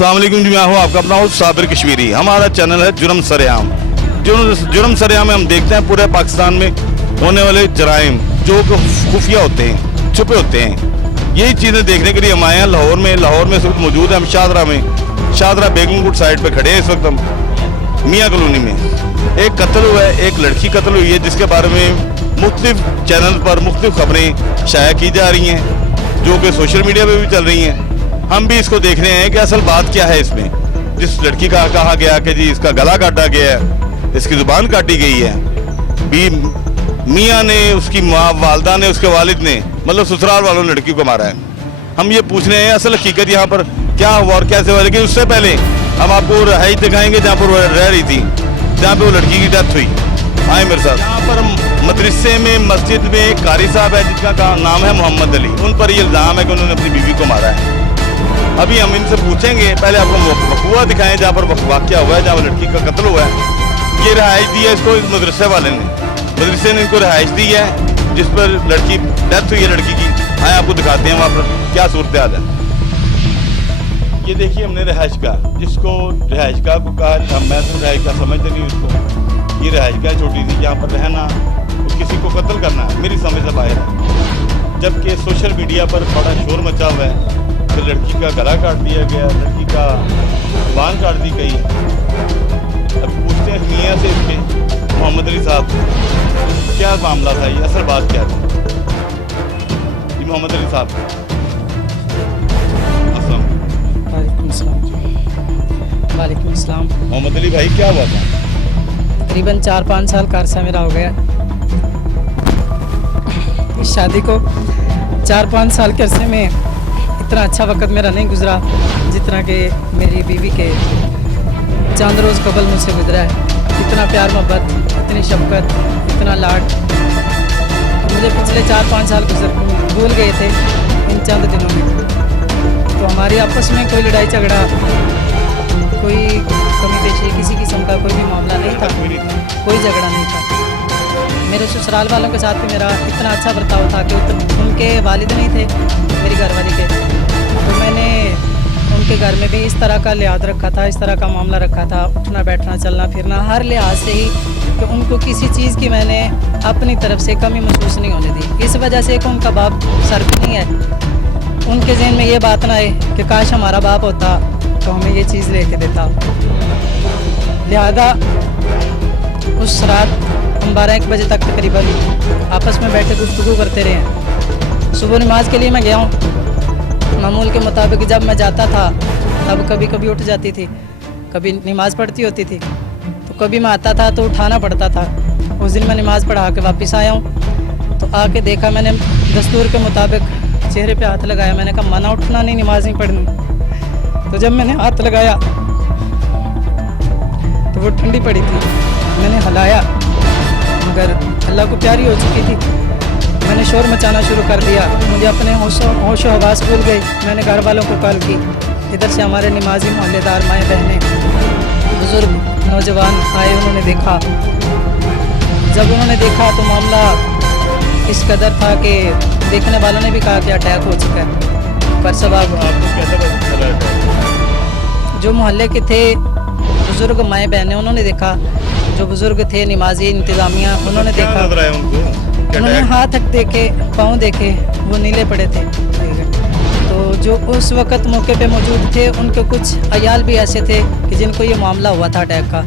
अस्सलाम वालेकुम जी, मैं हूँ आपका अपना होस्ट साबिर कश्मीरी। हमारा चैनल है जुर्म सरेआम। जुर्म सरेआम में हम देखते हैं पूरे पाकिस्तान में होने वाले जराइम जो खुफिया होते हैं, छुपे होते हैं। यही चीज़ें देखने के लिए हम आए हैं लाहौर में इस वक्त मौजूद है। हम शाहदरा बेगमपुर साइड पे खड़े हैं इस वक्त हम मियाँ कॉलोनी में। एक कत्ल हुआ है, एक लड़की कत्ल हुई है जिसके बारे में मुख्तलिफ चैनल पर मुख्तलिफ खबरें शाया की जा रही हैं जो कि सोशल मीडिया पे भी चल रही हैं। हम भी इसको देखने आए कि असल बात क्या है इसमें। जिस लड़की का कहा गया कि जी इसका गला काटा गया है, इसकी ज़ुबान काटी गई है, भी मियाँ ने, उसकी माँ वालदा ने, उसके वालिद ने, मतलब ससुराल वालों ने लड़की को मारा है। हम ये पूछ रहे हैं असल हकीकत यहाँ पर क्या हुआ और कैसे हुआ। लेकिन उससे पहले हम आपको रहाइश दिखाएंगे जहाँ पर वो रह रही थी, जहाँ पर वो लड़की की डेथ हुई। आए मेरे साथ। यहाँ पर मदरसे में मस्जिद में एक कारी साहब है जिसका नाम है मोहम्मद अली। उन पर ये इल्ज़ाम है कि उन्होंने अपनी बीवी को मारा है। अभी हम इनसे पूछेंगे, पहले आपको वकूआ दिखाएं जहाँ पर वाक़या हुआ है, जहाँ लड़की का कत्ल हुआ है। ये रिहाइश दी है इसको इस मदरसे वाले ने, मदरसे ने इनको रिहाइश दी है जिस पर लड़की डेथ हुई है लड़की की। आए आपको दिखाते हैं वहाँ पर क्या सूरत हाल है। ये देखिए हमने रिहाइश का, जिसको रिहाइश का को कहा, मैं तो रिहाइश का समझते नहीं उसको। ये रिहाइश का छोटी सी जहाँ पर रहना और किसी को कत्ल करना मेरी समझ से बाहर है। जबकि सोशल मीडिया पर बड़ा शोर मचा हुआ है कि लड़की का गला काट दिया गया, लड़की का ज़ुबान काट दी गई। अब पूछते हैं मियाँ से इसके मोहम्मद अली साहब क्या मामला था, ये असल बात क्या थी। जी मोहम्मद अली साहब, अस्सलाम वालेकुम अस्सलाम। मोहम्मद अली भाई क्या हुआ था? तकरीबन 4-5 साल का अरसा मेरा हो गया इस शादी को। 4-5 साल के अरसे में इतना अच्छा वक्त मेरा नहीं गुजरा जितना कि मेरी बीवी के चंद रोज़ कबल मुझसे गुजरा है। इतना प्यार मोहब्बत, इतनी शफकत, इतना लाड मुझे पिछले 4-5 साल भूल गए थे इन चंद दिनों में। तो हमारी आपस में कोई लड़ाई झगड़ा, कोई कमी पेशी, किसी किस्म का कोई भी मामला नहीं था, कोई झगड़ा नहीं था। मेरे ससुराल वालों के साथ भी मेरा इतना अच्छा बर्ताव था कि उनके वालिद नहीं थे मेरी घरवाली के, तो मैंने उनके घर में भी इस तरह का लिहाज रखा था, इस तरह का मामला रखा था, उठना बैठना चलना फिरना हर लिहाज से ही, कि उनको किसी चीज़ की मैंने अपनी तरफ से कमी महसूस नहीं होने दी। इस वजह से कि उनका बाप सर भी नहीं है, उनके जहन में ये बात ना आए कि काश हमारा बाप होता तो हमें ये चीज़ लेके देता। लिहाजा उस रात हम 12-1 बजे तक तकरीबन आपस में बैठे गुफ्तगू करते रहे। सुबह नमाज के लिए मैं गया हूँ। मामूल के मुताबिक जब मैं जाता था तब कभी कभी उठ जाती थी, कभी नमाज़ पढ़ती होती थी, तो कभी मैं आता था तो उठाना पड़ता था। उस दिन मैं नमाज़ पढ़ा के वापस आया हूँ तो आके देखा, मैंने दस्तूर के मुताबिक चेहरे पे हाथ लगाया। मैंने कहा मना उठना नहीं, नमाज नहीं पढ़नी। तो जब मैंने हाथ लगाया तो वो ठंडी पड़ी थी। मैंने हिलाया मगर अल्लाह को प्यारी हो चुकी थी। मैंने शोर मचाना शुरू कर दिया, मुझे अपने होश हवास भूल गई। मैंने घर वालों को कॉल की, इधर से हमारे नमाजी मोहल्लेदार, माएँ बहनें, बुज़ुर्ग नौजवान आए। उन्होंने देखा, जब उन्होंने देखा तो मामला इस कदर था कि देखने वालों ने भी कहा कि अटैक हो चुका है। पर सब आपको कैसा पता चला? जो मोहल्ले के थे बुज़ुर्ग माएँ बहनें, उन्होंने देखा। जो बुज़ुर्ग थे नमाजी इंतज़ामिया, उन्होंने देखा। उन्होंने हाथ देखे, पाँव देखे, वो नीले पड़े थे। तो जो उस वक़्त मौके पे मौजूद थे उनके कुछ अयाल भी ऐसे थे कि जिनको ये मामला हुआ था अटैक का,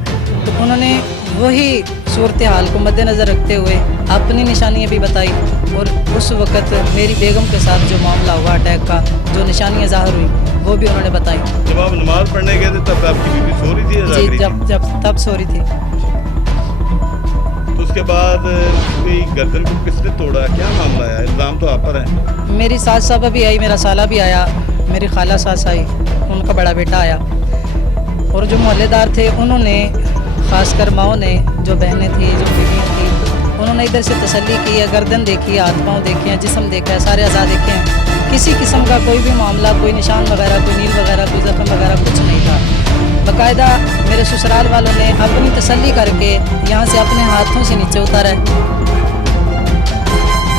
तो उन्होंने वही सूरत हाल को मद्देनज़र रखते हुए अपनी निशानियाँ भी बताई। और उस वक़्त मेरी बेगम के साथ जो मामला हुआ अटैक का, जो निशानियाँ ज़ाहिर हुई, वो भी उन्होंने बताई। जब आप नमाज़ पढ़ने गए थे तब आपकी बीवी सो रही थी? जी, जब तब सो रही थी। तो उसके बाद कोई गर्दन को किसने तोड़ा, क्या मामला है? इल्ज़ाम तो आप पर है। मेरी सास साहबा भी आई, मेरा साला भी आया, मेरी खाला सास आई, उनका बड़ा बेटा आया। और जो मोहल्लेदार थे उन्होंने, ख़ासकर माओ ने, जो बहनें थी, जो बीवियाँ थी, उन्होंने इधर से तसल्ली की है। गर्दन देखी, हाथ पाँव देखे हैं, जिस्म देखा है, सारे अज़ा देखे हैं। किसी किस्म का कोई भी मामला, कोई निशान वगैरह, कोई नील वगैरह, कोई ज़ख्म वगैरह कुछ नहीं था। बाकायदा मेरे ससुराल वालों ने अपनी तसल्ली करके यहाँ से अपने हाथों से नीचे उतारा है।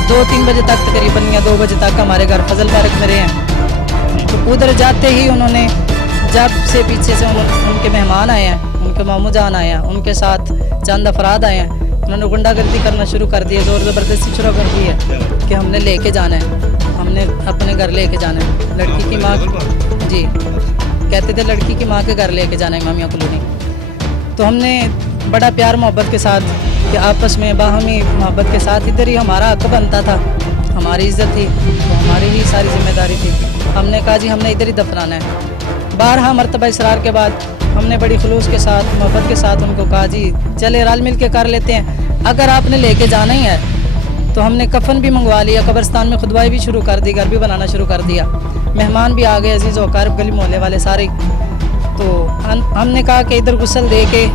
2-3 बजे तक तकरीबन, या 2 बजे तक हमारे घर फजल पार्क में रहे हैं। तो उधर जाते ही उन्होंने जब से पीछे से उनके मेहमान आए हैं, उनके मामू जान आए हैं, उनके साथ चंद अफराद आए हैं, उन्होंने गुंडागर्दी करना शुरू कर दी है, ज़ोर ज़बरदस्ती शुरू कर दी है कि हमने लेके जाना है, हमने अपने घर लेके जाना है। लड़की की माँ जी कहते थे लड़की की माँ के घर लेके जाना है इमामिया कॉलोनी। तो हमने बड़ा प्यार मोहब्बत के साथ कि आपस में बाहमी मोहब्बत के साथ इधर ही हमारा हक बनता था, हमारी इज्जत थी, तो हमारी ही सारी जिम्मेदारी थी। हमने कहा जी हमने इधर ही दफनाना है। 12 मरतबा इसरार के बाद हमने बड़ी खलूस के साथ मोहब्बत के साथ उनको कहा जी चले रल मिल के कर लेते हैं, अगर आपने लेके जाना ही है तो हमने कफन भी मंगवा लिया, कब्रिस्तान में खुदवाई भी शुरू कर दी, घर भी बनाना शुरू कर दिया। मेहमान भी आ गए, अजीज़ वक़ारिब गली मोहल्ले वाले सारे। तो हमने कहा कि इधर गुस्ल दे के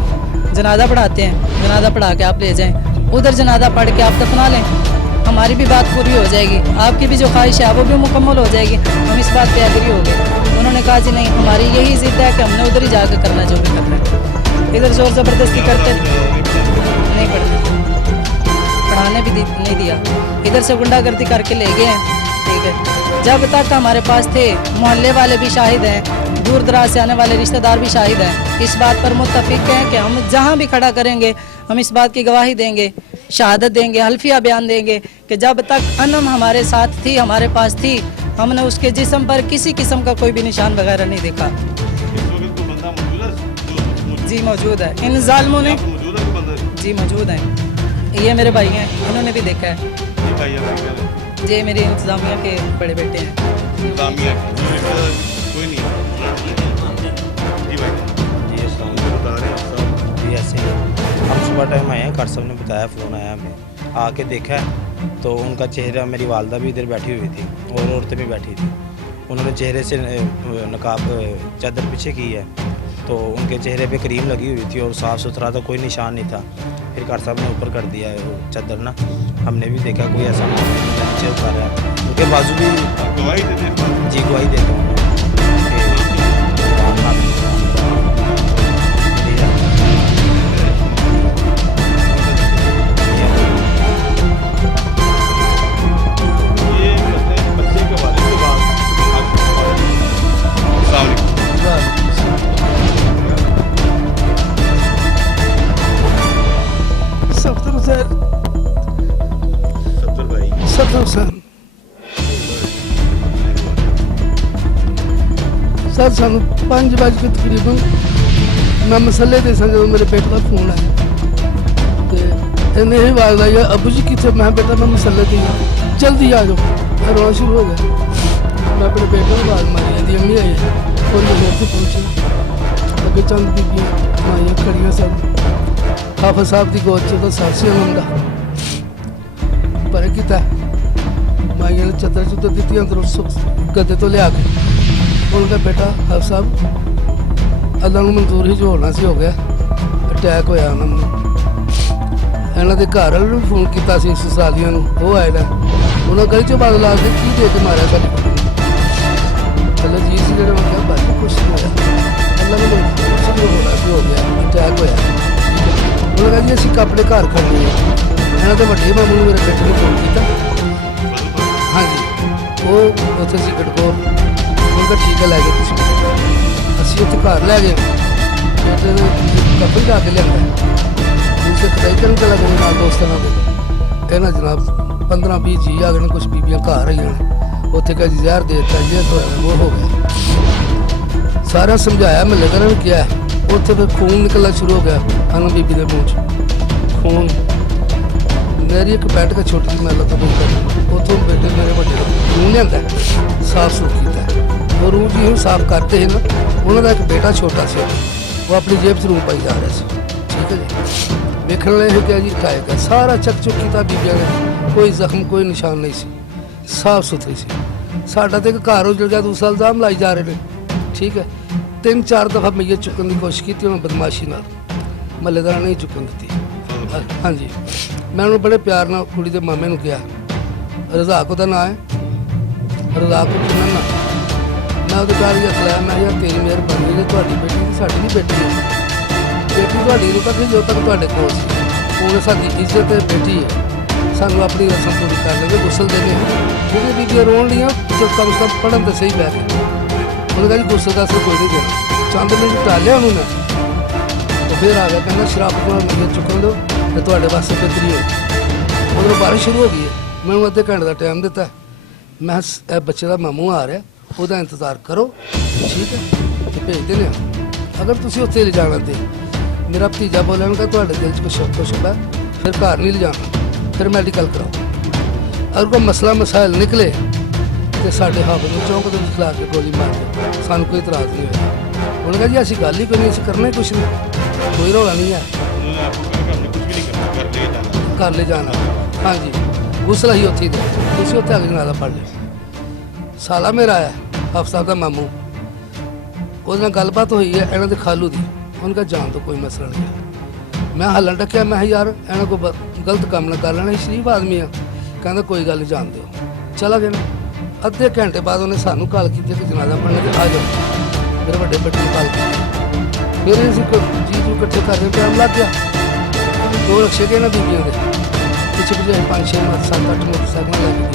जनाजा पढ़ाते हैं, जनाजा पढ़ा के आप ले जाएं, उधर जनाजा पढ़ के आप दफना लें, हमारी भी बात पूरी हो जाएगी, आपकी भी जो ख्वाहिश है वो भी मुकम्मल हो जाएगी। हम इस बात पे एग्री हो गए। उन्होंने कहा जी नहीं, हमारी यही ज़िद है कि हमने उधर ही जाकर करना जो भी करना है। इधर ज़ोर ज़बरदस्ती करते नहीं पढ़ाने भी नहीं दिया, इधर से गुंडागर्दी करके ले गए हैं। ठीक है, जब तक हमारे पास थे मोहल्ले वाले भी शाहिद हैं, दूर दराज से आने वाले रिश्तेदार भी शाहिद हैं, इस बात पर मुत्तफिक हैं कि हम जहाँ भी खड़ा करेंगे हम इस बात की गवाही देंगे, शहादत देंगे, हल्फिया बयान देंगे कि जब तक अनम हमारे साथ थी, हमारे पास थी, हमने उसके जिस्म पर किसी किस्म का कोई भी निशान वगैरह नहीं देखा। जी मौजूद है, इन जालिमों ने जी मौजूद हैं, ये मेरे भाई हैं, इन्होंने भी देखा है। ये मेरे इंतजामिया के बड़े बेटे हैं। कोई नहीं जी भाई जी अस्सलाम वालेकुम। जी ऐसे ही हम सुबह टाइम आए हैं, कार साहब ने बताया, फ़ोन आया हमें, आके देखा है तो उनका चेहरा, मेरी वालदा भी इधर बैठी हुई थी और औरतें भी बैठी थी, उन्होंने चेहरे से नकाब चादर पीछे की है, तो उनके चेहरे पे क्रीम लगी हुई थी और साफ़ सुथरा था, कोई निशान नहीं था। फिर कार साहब ने ऊपर कर दिया है वो चादर ना, हमने भी देखा कोई ऐसा नीचे उतारा है, उनके बाजू भी गवाही देते जी गवाही देते हैं। सत्तर सर सर सानू 5 बजे तकरीबन मैं मसले दे जो मेरे बेटे का फोन आया तो इन्हें ही आवाज आई अबू जी कितने, मैं बेटा मैं मसले दी जल्दी आ जाओ। रोना शुरू हो गया, मैं अपने बेटे को आवाज मारी, दी अम्मी आई है और मेरे से पूछा अगे चंद बीबियाँ माइयाँ खड़ियाँ सब, हाफिज साहब की गोद च सासिया मुंडा पर किता माइया ने चदर चुदर दी अंदर गद्दे तो लिया के उनका बेटा हाफ साहब अल्लाह को मंजूर ही जो होना सी हो गया, अटैक होया उन्होंने। इन्हों के घर वाले भी फोन किया ससुरालियां वो आए ना, उन्होंने गली चो बादल ला के की दे के मारा साड़ी जी से जो मैं बस कुछ नहीं होया, अल्लाह को मंजूर जो होना सी हो गया, अटैक होया। उन्होंने कहा जी असं अपने घर खड़े हैं, इन्होंने तो वड्डे मामू ने मेरे बेटे ने फोन किया, हाँ जी वो उत्थे सी गटकोर, उनका ठीक है लै गए असी उत्थे घर लै गए, कपड़े ला के लिया उनसे कटाई कर चला गए नाल दोस्तों के ना जनाब 15-20 जी आ गए, कुछ बीबियाँ घर आई हैं, उत्थे कहा जी जहर दे दिता, ये वो हो गया। सारा समझाया महल्ले का ने किया, उत्थे फिर खून निकलना शुरू हो गया अनम बीबी के मुँह च खून। मेरी एक पैंट का छोटी जी महल तो बंद कर उतों बेटे मेरे बड़े रूह लिया साफ सुफ किया, वो रूह जी साफ करते हैं ना, उन्होंने एक बेटा छोटा सा वो अपनी जेब से रूह पाई जा रहा है। ठीक है जी, देखने वाले क्या जी खाएगा सारा चक चुक किया बीबिया ने, कोई जख्म कोई निशान नहीं सी, साफ सुथरी सी। साडा तो एक घर उजड़ गया, दूसरा इल्जाम लाई जा रहे हैं। ठीक है, 3-4 दफ़ा मैयत चुकन की कोशिश की उन्होंने बदमाशी नाल, महल्लेदार नहीं चुकन दी। हाँ जी, मैं उन्होंने बड़े प्यार ना कुड़ी के मामे कहा, रजाक उसका नाम है, रजाक चुनन ना, मैं वो प्यार ही हथ लाया, मैं यार तेरी मेहरबानी जो थोड़ी बेटी साड़ी नहीं बेटी है, बेटी थोड़ी उदों तक जो तक थोड़े कोल सी, हूँ साडी इज्जत है बेटी है, सानू अपनी रस्म पूरी कर लेंगे, गुसल देने हैं, जेह्ड़ियां बीबियां रोन लियां कम से कम पढ़न तो सही बैठ ਉਹਨੇ ਕਿਹਾ ਜੀ ਗੁੱਸੇ ਦਾ ਅਸਰ ਕੋਈ ਨਹੀਂ ਦੇਣਾ। ਚੰਦ ਮਿੰਟ ਟਾਲਿਆ ਉਹਨੂੰ ਮੈਂ, ਉਹ ਫਿਰ ਆ ਗਿਆ, ਕਹਿੰਦਾ ਸ਼ਰਾਬ ਤੋਂ ਮੰਗੇ ਚੁੱਕਣ ਦਿਓ ਤੇ ਤੁਹਾਡੇ ਵਾਸਤੇ ਬਿਹਤਰੀ ਹੋਈ। ਉਧਰੋਂ ਬਾਰਿਸ਼ ਸ਼ੁਰੂ ਹੋ ਗਈ ਹੈ, ਮੈਨੂੰ ਅੱਧੇ ਘੰਟੇ ਦਾ ਟਾਈਮ ਦਿੱਤਾ। ਮੈਂ ਕਿਹਾ ਇਹ ਬੱਚੇ ਦਾ ਮਾਮੂ ਆ ਰਿਹਾ, ਉਹਦਾ ਇੰਤਜ਼ਾਰ ਕਰੋ, ਠੀਕ ਹੈ, ਤੇ ਭੇਜ ਦਿੰਦੇ ਹਾਂ। ਅਗਰ ਤੁਸੀਂ ਉੱਥੇ ਲਿਜਾਣਾ ਤੇ ਮੇਰਾ ਭਤੀਜਾ ਬੋਲਿਆ, ਮੈਂ ਕਿਹਾ ਤੁਹਾਡੇ ਦਿਲ 'ਚ ਕੁਛ ਸ਼ੱਕ ਹੈ, ਫਿਰ ਘਰ ਨਹੀਂ ਲਿਜਾਣਾ, ਫਿਰ ਮੈਡੀਕਲ ਕਰਾਓ। ਅਗਰ ਕੋਈ ਮਸਲਾ ਮਸਾਇਲ ਨਿਕਲੇ ਤੇ ਸਾਡੇ ਹਾਫਿਜ਼ ਨੂੰ ਚੌਂਕ ਦੇ ਵਿੱਚ ਖਿਲਾ ਕੇ ਗੋਲੀ ਮਾਰ ਦਿਓ, ਸਾਨੂੰ ਕੋਈ ਇਤਰਾਜ਼ ਨਹੀਂ ਹੋਇਆ। ਉਹਨੇ ਕਿਹਾ ਜੀ ਅਸੀਂ ਗੱਲ ਹੀ ਕੋਈ ਨਹੀਂ, ਅਸੀਂ ਕਰਨਾ ਹੀ ਕੁਛ ਨਹੀਂ, ਕੋਈ ਰੌਲਾ ਨਹੀਂ ਹੈ, उन्होंने आपको कहा कि हमने कुछ भी नहीं करना, घर ले जाना। ਕਰ ਲੈ ਜਾਣਾ। ਹਾਂਜੀ ਗੁਸਲਾ ਹੀ ਉੱਥੇ ਹੀ ਦੇ, ਤੁਸੀਂ ਉੱਥੇ ਅਗਲੇ ਨਾਲ ਪੜ ਲਿਓ। ਸਾਲਾ ਮੇਰਾ ਆਇਆ ਹਾਫਿਜ਼ ਸਾਹਿਬ ਦਾ ਮਾਮੂ, ਉਹਦੇ ਨਾਲ ਗੱਲਬਾਤ ਹੋਈ ਹੈ ਇਹਨਾਂ ਦੇ ਖਾਲੂ ਦੀ। ਉਹਨੇ ਕਿਹਾ ਜਾਣ ਤੋਂ ਕੋਈ ਮਸਲਾ ਨਹੀਂ ਹੈ। ਮੈਂ ਹੱਲਣ ਡੱਕਿਆ, ਮੈਂ ਕਿਹਾ ਯਾਰ ਇਹਨਾਂ ਕੋਈ ਗਲਤ ਕੰਮ ਨਾ ਕਰ ਲੈਣਾ, ਸ਼ਰੀਫ ਆਦਮੀ ਆ। ਕਹਿੰਦਾ ਕੋਈ ਗੱਲ ਨਹੀਂ, ਜਾਣ ਦਿਓ। ਚਲਾ ਗਿਆ। ਅੱਧੇ ਘੰਟੇ ਬਾਅਦ ਉਹਨੇ ਸਾਨੂੰ ਕਾਲ ਕੀਤੀ ਕਿ ਜਨਾਜ਼ਾ ਪੜ੍ਹਨੇ ਤੇ ਆ ਜਾਓ। ਮੇਰੇ ਵੱਡੇ ਬੇਟੇ ਨੂੰ ਕਾਲ ਕੀਤੀ। ਫਿਰ ਅਸੀਂ ਚੀਜ਼ ਨੂੰ ਇਕੱਠੇ ਕਰਦੇ ਟਾਈਮ ਲੱਗ ਗਿਆ। 2 ਰਕਸ਼ੇ ਗਏ ਨਾ ਬੀਬੀਆਂ ਦੇ ਪਿੱਛੇ ਪਿੱਛੇ 5 6 7 8 ਮੋਟਰਸਾਈਕਲ ਲੱਗ ਗਏ।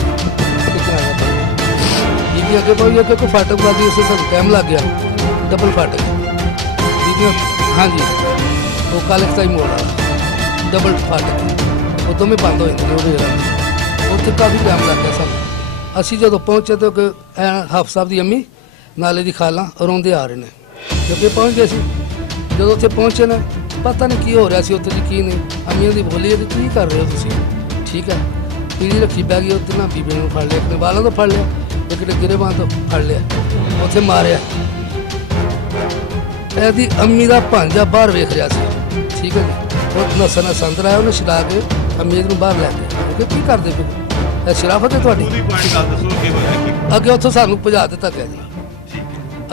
ਜਨਾਜ਼ਾ ਪੜ੍ਹ ਬੀਬੀ ਅੱਗੇ ਪਹੁੰਚ ਗਿਆ ਕਿ ਫਾਟਕ ਬਾਦੀ ਉਸੇ ਸਾਨੂੰ ਟਾਈਮ ਲੱਗ ਗਿਆ। ਡਬਲ ਫਾਟਕ ਬੀਬੀਆਂ, ਹਾਂਜੀ ਉਹ ਕਾਲਖਤਾਈ ਮੋੜ ਵਾਲਾ ਡਬਲ ਫਾਟਕ, ਉਹ ਦੋਵੇਂ ਬੰਦ ਹੋ ਜਾਂਦੇ ਨੇ ਉਹਦੇ ਨਾਲ। ਉੱਥੇ ਕਾਫੀ ਟਾਈਮ ਲੱਗ ਗਿਆ ਸਾਨੂੰ। ਅਸੀਂ ਜਦੋਂ ਪਹੁੰਚੇ ਤਾਂ ਹਾਫਿਜ਼ ਸਾਹਿਬ ਦੀ ਅੰਮੀ ਨਾਲੇ ਦੀ ਖਾਲਾਂ ਰੋਂਦੇ ਆ ਰਹੇ ਨੇ, ਕਿਉਂਕਿ ਪਹੁੰਚ ਗਏ ਸੀ। ਜਦੋਂ ਉੱਥੇ ਪਹੁੰਚੇ ਨਾ ਪਤਾ ਨਹੀਂ ਕੀ ਹੋ ਰਿਹਾ ਸੀ ਉੱਥੇ ਜੀ ਕੀ ਨਹੀਂ। ਅੰਮੀ ਦੀ ਬੋਲੀ ਹੈ, ਕੀ ਕਰ ਰਹੇ ਹੋ ਤੁਸੀਂ, ਠੀਕ ਹੈ। ਪੀੜੀ ਰੱਖੀ ਬਹਿ ਗਈ ਉੱਥੇ ਨਾ, ਬੀਬੀ ਨੂੰ ਫੜ ਲਿਆ, ਇੱਕ ਨੇ ਵਾਲਾਂ ਤੋਂ ਫੜ ਲਿਆ, ਇੱਕ ਨੇ ਗਿਰੇਬਾਂ ਤੋਂ ਫੜ ਲਿਆ, ਉੱਥੇ ਮਾਰਿਆ। ਇਹਦੀ ਅੰਮੀ ਦਾ ਭਾਂਜਾ ਬਾਹਰ ਵੇਖ ਰਿਹਾ ਸੀ, ਠੀਕ ਹੈ ਜੀ। ਉਹ ਨਸਾਂ ਨਾਲ ਸੰਤਰਾ ਆਇਆ, ਉਹਨੇ ਛਡਾ ਕੇ ਅੰਮੀ ਨੂੰ ਬਾਹਰ ਲੈ ਗਿਆ। ਕੀ ਕਰਦੇ ਪਏ, ਇਹ ਸ਼ਰਾਫਤ ਹੈ ਤੁਹਾਡੀ। पूरी पॉइंट गल दसो कि होया कि ਅੱਗੇ ਉੱਥੋਂ ਸਾਨੂੰ ਭਜਾ ਦਿੱਤਾ ਗਿਆ ਜੀ।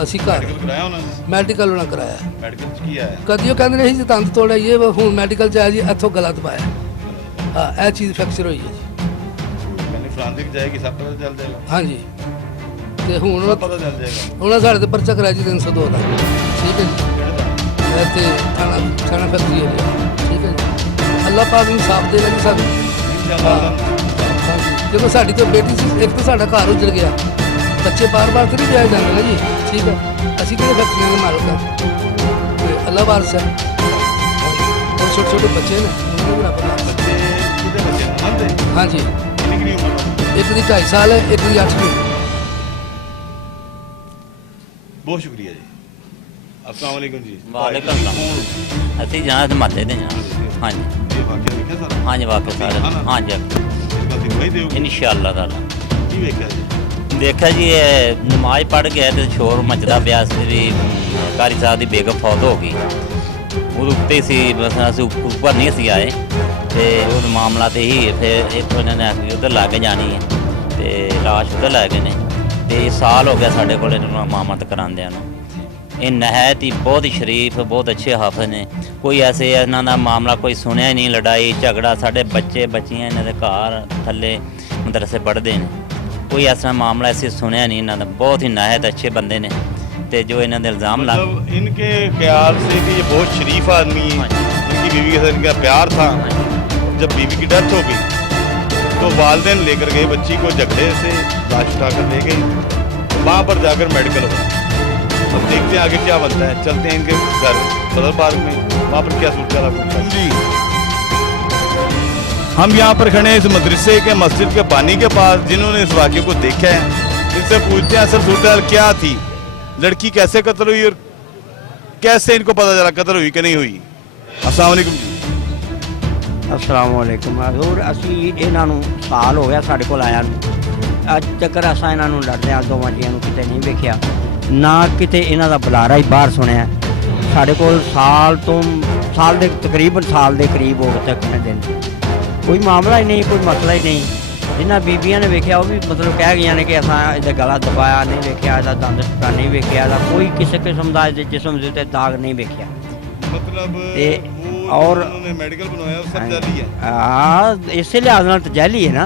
ਅਸੀਂ ਘਰ मेडिकल कराया उन्होंने, ਮੈਡੀਕਲ ਉਹਨਾਂ ਕਰਾਇਆ। मेडिकल की आया ਕਦੀ ਉਹ ਕਹਿੰਦੇ ਨੇ ਜੀ ਦੰਦ ਤੋੜਿਆ, ਇਹ ਹੁਣ ਮੈਡੀਕਲ ਚ ਆਇਆ ਜੀ, ਇੱਥੋਂ ਗਲਾ ਦਬਾਇਆ। ਹਾਂ ਇਹ ਚੀਜ਼ ਫ੍ਰੈਕਚਰ ਹੋਈ ਹੈ ਜੀ। मैंने फलांदिक जाएगी सब पता चल जाएगा, ਹਾਂਜੀ ਤੇ ਹੁਣ सब पता चल जाएगा। ਉਹਨਾਂ ਸਾਡੇ ਤੇ ਪਰਚਾ ਕਰਾਇਆ ਜੀ 302 ਦਾ, ਠੀਕ ਹੈ ਜੀ। ਇਹ ਤੇ ਥਾਣਾ ਫੈਕਟਰੀ ਹੈ ਜੀ, ਠੀਕ ਹੈ ਜੀ। ਅੱਲਾਹ ਪਾਕ ਨੂੰ ਸਾਫ ਦੇ ਜੀ ਸਾਨੂੰ। इंशाल्लाह ਹਾਂਜੀ ਜਦੋਂ ਸਾਡੀ ਤੋਂ ਬੇਟੀ ਸੀ, ਇੱਕ ਤਾਂ ਸਾਡਾ ਘਰ ਉਜੜ ਗਿਆ। ਬੱਚੇ ਬਾਰ-ਬਾਰ ਤੇ ਨਹੀਂ ਵਿਆਹ ਜਾਂਦੇ ਨਾ ਜੀ, ਠੀਕ ਹੈ। ਅਸੀਂ ਕਿਹੜੇ ਫੈਕਟਰੀਆਂ ਦੇ ਮਾਲਕ ਹਾਂ, ਤੇ ਅੱਲਾਹ ਵਾਰਸ ਹੈ। ਉਹ ਛੋਟੇ ਬੱਚੇ ਨੇ, ਉਹਨਾਂ ਨੂੰ ਵੀ ਰੱਬ ਨਾਲ। बच्चे कितने बच्चे हैं आंदे ਹਾਂਜੀ कितनी उम्र है? ਇੱਕ ਦੀ 2.5 ਸਾਲ ਹੈ, ਇੱਕ ਦੀ 8 ਮਹੀਨੇ। बहुत शुक्रिया जी। अस्सलाम वालेकुम जी। वालेकुम सलाम। ਅਸੀਂ ਜਾਣਾ ਤੇ ਮਹੱਲੇ ਦੇ ਜਾਣਾ। ਹਾਂਜੀ ये वाकया देखा सारा ਹਾਂਜੀ ਵਾਪਸ ਆ ਰਹੇ ਹਾਂਜੀ इसका दिखाई दे ਇਨਸ਼ਾਅੱਲਾ ਤਾਲਾ। की देखा जी? ਦੇਖਿਆ ਜੀ ਇਹ ਨਮਾਜ਼ ਪੜ੍ਹ ਗਿਆ ਤੇ ਸ਼ੋਰ ਮਚਦਾ ਪਿਆ ਸੀ ਵੀ ਕਾਰੀ ਸਾਹਿਬ ਦੀ ਬੇਗਮ ਫੌਤ ਹੋ ਗਈ। ਉਹ ਉੱਤੇ ਸੀ, ਬਸ ਅਸੀਂ ਉੱਪਰ ਨਹੀਂ ਸੀ ਆਏ ਤੇ ਉਹ ਮਾਮਲਾ ਤੇ ਹੀ ਫਿਰ ਇੱਥੋਂ ਇਹਨਾਂ ਨੇ ਆਖੀ ਉੱਧਰ ਲਾ ਕੇ ਜਾਣੀ ਹੈ ਤੇ ਲਾਸ਼ ਉੱਧਰ ਲੈ ਗਏ ਨੇ। ਤੇ ਸਾਲ ਹੋ ਗਿਆ ਸਾਡੇ ਕੋਲ ਇਹਨਾਂ ਨੂੰ ਮਾਮਤ ਕਰਾਉਂਦਿਆਂ ਨੂੰ। ਇਹ ਨਹਾਇਤ ਹੀ ਬਹੁਤ ਹੀ ਸ਼ਰੀਫ, ਬਹੁਤ ਅੱਛੇ ਹਾਫਿਜ਼ ਨੇ। ਕੋਈ ਐਸੇ ਇਹਨਾਂ ਦਾ ਮਾਮਲਾ ਕੋਈ ਸੁਣਿਆ ਹੀ ਨਹੀਂ, ਲੜਾਈ ਝਗੜਾ। ਸਾਡੇ ਬੱਚੇ ਬੱਚੀਆਂ ਇਹਨਾਂ ਦੇ ਘਰ ਥੱਲੇ ਮਦਰਸੇ ਪੜ੍ਹਦੇ ਨੇ, ਕੋਈ ਐਸਾ ਮਾਮਲਾ ਐਸੇ ਸੁਣਿਆ ਨਹੀਂ ਇਹਨਾਂ ਦਾ। बहुत ही नहायत अच्छे बंदे ने ते जो इन्होंने इल्ज़ाम ला मतलब इनके ख्याल से कि ये बहुत शरीफ आदमी है, इनकी बीवी के साथ इनका प्यार था। जब बीवी की डेथ हो गई तो वालदेन लेकर गए बच्ची को, झगड़े से लाश उठाकर ले गए, वहाँ पर जाकर मेडिकल हुआ। अब देखते हैं आगे क्या बनता है। चलते हैं इनके घर सदर पार्क में, वहाँ पर क्या सूरत है जी। हम यहाँ पर खड़े हैं इस मदरसे के मस्जिद के पानी के पास, जिन्होंने इस वाक़े को देखा है। इनसे पूछते हैं असल सूरत क्या थी, लड़की कैसे कत्ल हुई और कैसे इनको पता चला कत्ल हुई कि नहीं हुई। अस्सलाम वालेकुम जी। ਅਸਲਾਮ ਵਾਲੇਕੁਮ ਹਜ਼ੂਰ। ਅਸੀਂ ਇਹਨਾਂ ਨੂੰ ਸਾਲ ਹੋ ਗਿਆ ਸਾਡੇ ਕੋਲ ਆਇਆ ਨੂੰ। ਅੱਜ ਤੱਕ ਅਸਾਂ ਇਹਨਾਂ ਨੂੰ ਲੜਦਿਆਂ ਦੋਵਾਂ ਜੀਆਂ ਨੂੰ ਕਿਤੇ ਨਹੀਂ ਵੇਖਿਆ, ਨਾ ਕਿਤੇ ਇਹਨਾਂ ਦਾ ਬੁਲਾਰਾ ਹੀ ਬਾਹਰ ਸੁਣਿਆ। ਸਾਡੇ ਕੋਲ ਸਾਲ ਦੇ ਤਕਰੀਬਨ ਸਾਲ ਦੇ ਕਰੀਬ ਹੋ ਤੱਕ ਨੇ ਦਿਨ, ਕੋਈ ਮਾਮਲਾ ਹੀ ਨਹੀਂ, ਕੋਈ ਮਸਲਾ ਹੀ ਨਹੀਂ। ਜਿਨ੍ਹਾਂ ਬੀਬੀਆਂ ਨੇ ਵੇਖਿਆ ਉਹ ਵੀ ਮਤਲਬ ਕਹਿ ਗਈਆਂ ਨੇ ਕਿ ਅਸਾਂ ਇਹਦਾ ਗਲਾ ਦਬਾਇਆ ਨਹੀਂ ਵੇਖਿਆ, ਇਹਦਾ ਦੰਦ ਟੁੱਟਾ ਨਹੀਂ ਵੇਖਿਆ, ਇਹਦਾ ਕੋਈ ਕਿਸੇ ਕਿਸਮ ਦਾ ਇਹਦੇ ਜਿਸਮ ਦੇ ਉੱਤੇ ਦਾਗ ਨਹੀਂ ਵੇਖਿਆ। मतलब और उन्होंने मेडिकल बनवाया सब जाली है। ਹਾਂ ਇਸੇ ਲਿਹਾਜ਼ ਨਾਲ ਤਾਂ ਜਾਲੀ ਹੈ ਨਾ,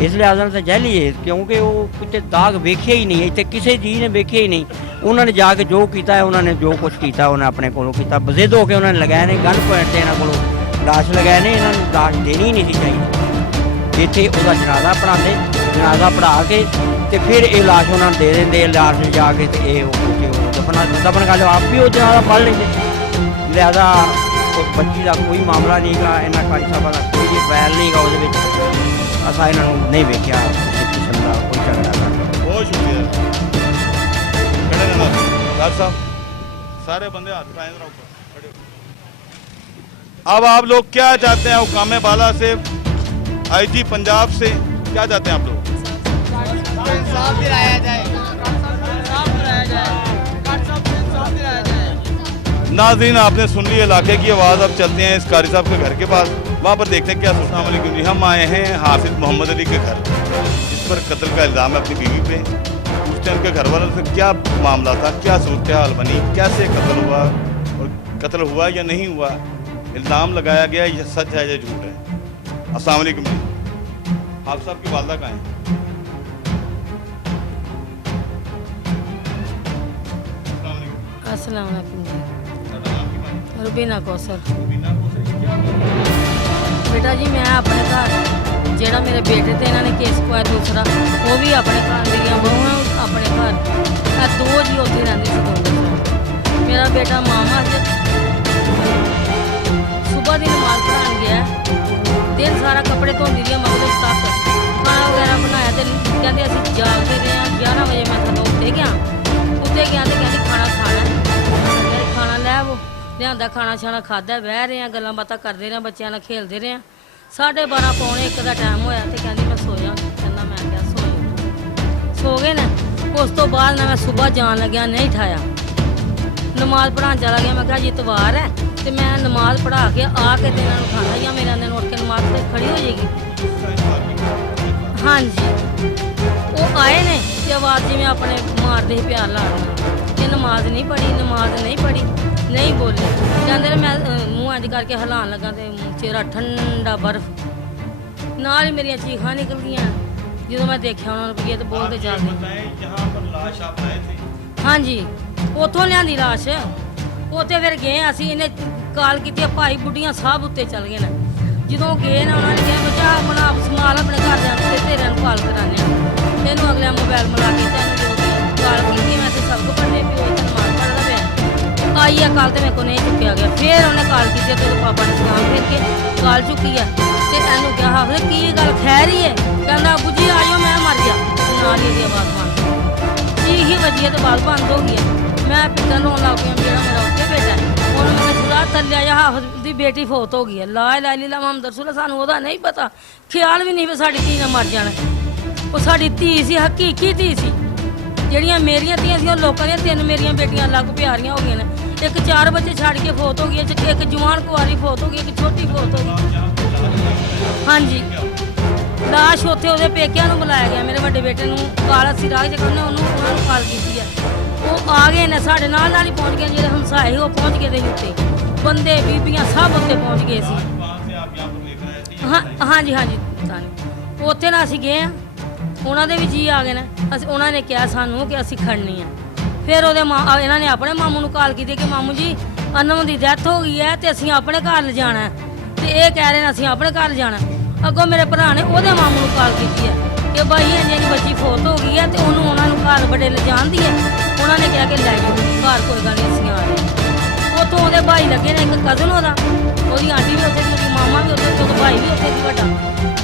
ਇਸ ਲਿਹਾਜ਼ ਨਾਲ ਤਾਂ ਜਾਲੀ ਹੈ ਕਿਉਂਕਿ ਉਹ ਕਿਤੇ ਦਾਗ ਵੇਖਿਆ ਹੀ ਨਹੀਂ, ਇੱਥੇ ਕਿਸੇ ਚੀਜ਼ ਨੇ ਵੇਖਿਆ ਹੀ ਨਹੀਂ। ਉਹਨਾਂ ਨੇ ਜਾ ਕੇ ਜੋ ਕੀਤਾ ਹੈ, ਉਹਨਾਂ ਨੇ ਜੋ ਕੁਛ ਕੀਤਾ ਉਹਨਾਂ ਆਪਣੇ ਕੋਲੋਂ ਕੀਤਾ। ਬਜ਼ਿੱਦ ਹੋ ਕੇ ਉਹਨਾਂ ਨੇ ਲਗਾਏ ਨੇ ਗਨ ਪੁਆਇੰਟ ਤੇ ਇਹਨਾਂ ਕੋਲੋਂ ਲਾਸ਼ ਲਗਾਏ ਨੇ। ਇਹਨਾਂ ਨੂੰ ਲਾਸ਼ ਦੇਣੀ ਹੀ ਨਹੀਂ ਸੀ ਚਾਹੀਦੀ। ਇੱਥੇ ਉਹਦਾ ਜਨਾਜ਼ਾ ਪੜ੍ਹਾਉਂਦੇ, ਜਨਾਜ਼ਾ ਪੜ੍ਹਾ ਕੇ ਤੇ ਫਿਰ ਇਹ ਲਾਸ਼ ਉਹਨਾਂ ਨੂੰ ਦੇ ਦਿੰਦੇ, ਲਾਸ਼ ਨੂੰ ਜਾ ਕੇ ਤੇ ਇਹ ਦਫਨ ਕਰ ਲਓ, ਆਪ ਵੀ ਉਹਦੇ ਨਾਲ ਪੜ੍ਹ ਲੈਂਦੇ। ਲਿਆਦਾ ਉਸ ਬੱਚੀ ਦਾ ਕੋਈ ਮਾਮਲਾ ਨਹੀਂ ਗਾ, ਇਹਨਾਂ ਕਾਰੀ ਸਾਹਿਬਾਂ ਦਾ ਕੋਈ ਵੀ ਬੈਲ ਨਹੀਂ ਗਾ ਉਹਦੇ ਵਿੱਚ। ਅਸਾਂ ਇਹਨਾਂ ਨੂੰ ਨਹੀਂ ਵੇਖਿਆ ਕਿਸੇ ਕਿਸਮ ਦਾ ਕੋਈ ਝਗੜਾ ਕਰਦਾ। बहुत शुक्रिया खड़े रहना डॉक्टर साहब, सारे बंदे हाथ पाए जरा ऊपर खड़े हो। अब आप लोग क्या चाहते हैं हुकाम बाला से, आईजी पंजाब से, क्या चाहते हैं आप लोग? नाज़रीन, आपने सुन ली इलाके की आवाज़। अब चलते हैं इस कारी साहब के घर के पास, वहाँ पर देखते हैं क्या। अस्सलाम वालेकुम जी, हम आए हैं हाफिज मोहम्मद अली के घर, जिस पर कत्ल का इल्ज़ाम है अपनी बीवी पे। पूछते हैं उनके घर वालों से क्या मामला था, क्या सूरत हाल बनी, कैसे कत्ल हुआ और कत्ल हुआ या नहीं हुआ, इल्ज़ाम लगाया गया, ये सच है या झूठ है। अस्सलाम वालेकुम जी, हाफिज साहब की वालदा कहाँ हैं? अस्सलाम वालेकुम जी। रुबीना कौसर। बेटा जी मैं अपने घर जेड़ा मेरे बेटे ते इन्होंने केस पाया दूसरा, वो भी अपने घर, मेरिया बहुआं अपने घर, दो जी उत्थे रहिंदे सी दोनों। मेरा बेटा मामा सुबह दी नमाज पढ़ान गया, दिन सारा कपड़े धोंदी रही मगरब तक, खाना वगैरह बनाया तो कहते असीं जागते रहे। 11 बजे मैं थल्लों उत्ते गया तो कहती खाना खाना, खाना लै वो लिया, खाना शाना खादा, बह रहे हैं, गल्लां बातां करते रहे, बच्चों नाल खेलते रहे। 12:30 पौने 1 का टाइम होया तो कहती मैं सो जा, कहना मैं क्या सो गए ना। उस तो बाद ना मैं सुबह जान लग्या, नहीं उठाया, नमाज पढ़ान चला गया। मैं कहा जी इतवार है तो मैं नमाज पढ़ा के आके तो इन्होंने उठाना, या मेरे अंदर उठ के नमाज से खड़ी हो जाएगी। हाँ जी, वो आए ने ते आवाज़ जिवें अपने मारते ही प्यार लाना कि नमाज नहीं पढ़ी, नमाज नहीं पढ़ी, नहीं बोले। कहते मैं मूँह इंज करके हिलान लगा तो चेहरा ठंडा बर्फ, नाल ही मेरिया चीखां निकल गई। जो मैं देखा उन्होंने रुपये तो बोलते जाते। हाँ जी, उतों लियांदी लाश, उत्थे फिर गए असीं, इन्हें काल की भाई बुढ़ियां सब उत्ते चल गए ना। जो गए ना उन्होंने कहा बच्चा अपना आप संभाल, अपने घर तेरे कॉल कराने तेनों अगले मोबाइल मिला के तेन जो काल की मैं तो सबको पढ़ने भी हो नमाज पढ़ता पाया। आई है कल तो मेरे को नहीं चुकया गया, फिर उन्हें कॉल की तो पापा ने सलाम फिर के कॉल चुकी है तो एनू क्या हाफिज की गल खैर ही है, कहना अबू जी आयो मैं मर गया, नाल ही आवाज़ बंद चीख ही बजी है तो बात बंद हो गई। मैं पिता रोन लग गई, जो मेरा उत्ते बेटा है उन्होंने मैंने छुड़ा थल्ले आया, हाफिज की बेटी फौत हो गई है। ला इलाहा इल्लल्लाह मुहम्मद रसूलुल्लाह, सानू ओहदा नहीं पता, ख्याल भी नहीं भी साडी धी ने मर जाना। वो साडी धी सी, हकीकी धी सी। ਜਿਹੜੀਆਂ ਮੇਰੀਆਂ ਧੀਆਂ ਸੀ ਉਹ ਲੋਕਾਂ ਦੀਆਂ 3 ਮੇਰੀਆਂ ਬੇਟੀਆਂ ਲੱਗ ਪਿਆਰੀਆਂ ਹੋ ਗਈਆਂ ਨੇ। ਇੱਕ 4 ਬੱਚੇ ਛੱਡ ਕੇ ਫੌਤ ਹੋ ਗਈ, ਇੱਕ ਜਵਾਨ ਕੁਆਰੀ ਫੌਤ ਹੋ ਗਈ, ਇੱਕ ਛੋਟੀ ਫੌਤ ਹੋ ਗਈ। ਹਾਂਜੀ, ਲਾਸ਼ ਉੱਥੇ ਉਹਦੇ ਪੇਕਿਆਂ ਨੂੰ ਬੁਲਾਇਆ ਗਿਆ। ਮੇਰੇ ਵੱਡੇ ਬੇਟੇ ਨੂੰ ਕਾਲ ਅਸੀਂ ਰਾਹ 'ਚ ਕਰਨਾ, ਉਹਨਾਂ ਨੂੰ ਕਾਲ ਕੀਤੀ ਹੈ। ਉਹ ਆ ਗਏ ਨੇ, ਸਾਡੇ ਨਾਲ ਹੀ ਪਹੁੰਚ ਗਏ। ਜਿਹੜੇ ਹਮਸਾਏ ਉਹ ਪਹੁੰਚ ਗਏ ਦੇ ਉੱਤੇ, ਬੰਦੇ ਬੀਬੀਆਂ ਸਭ ਉੱਤੇ ਪਹੁੰਚ ਗਏ ਸੀ। ਹਾਂਜੀ ਹਾਂਜੀ, ਉੱਥੇ ਨਾ ਅਸੀਂ ਗਏ ਹਾਂ, ਉਹਨਾਂ ਦੇ ਵੀ ਜੀ ਆ ਗਏ ਨੇ। ਅਸੀਂ ਉਹਨਾਂ ਨੇ ਕਿਹਾ ਸਾਨੂੰ ਕਿ ਅਸੀਂ ਖੜਨੀ ਆ। ਫਿਰ ਉਹਦੇ ਇਹਨਾਂ ਨੇ ਆਪਣੇ ਮਾਮੂ ਨੂੰ ਕਾਲ ਕੀਤੀ ਕਿ ਮਾਮੂ ਜੀ ਅਨਮ ਦੀ ਡੈਥ ਹੋ ਗਈ ਹੈ ਤੇ ਅਸੀਂ ਆਪਣੇ ਘਰ ਲਿਜਾਣਾ, ਤੇ ਇਹ ਕਹਿ ਰਹੇ ਨੇ ਅਸੀਂ ਆਪਣੇ ਘਰ ਲਿਜਾਣਾ। ਅੱਗੋਂ ਮੇਰੇ ਭਰਾ ਨੇ ਉਹਦੇ ਮਾਮੂ ਨੂੰ ਕਾਲ ਕੀਤੀ ਹੈ ਕਿ ਬਾਈ ਇੰਨੀ ਬੱਚੀ ਫੌਤ ਹੋ ਗਈ ਹੈ ਤੇ ਉਹਨਾਂ ਨੂੰ ਘਰ ਵੱਡੇ ਲਿਜਾਣਦੀ ਹੈ। ਉਹਨਾਂ ਨੇ ਕਿਹਾ ਕਿ ਲੈ ਜਾਓ ਘਰ, ਕੋਈ ਗੱਲ ਨਹੀਂ ਅਸੀਂ ਆ ਰਹੇ। ਉੱਥੋਂ ਉਹਦੇ ਭਾਈ ਲੱਗੇ ਨੇ, ਇੱਕ ਕਜ਼ਨ ਉਹਦੀ ਆਂਟੀ ਵੀ ਉੱਥੇ ਸੀ, ਉਹਦੀ ਮਾਮਾ ਵੀ ਉੱਥੇ ਸੀ, ਉਹਦਾ ਭਾਈ ਵੀ ਉੱਥੇ ਸੀ ਵੱਡਾ।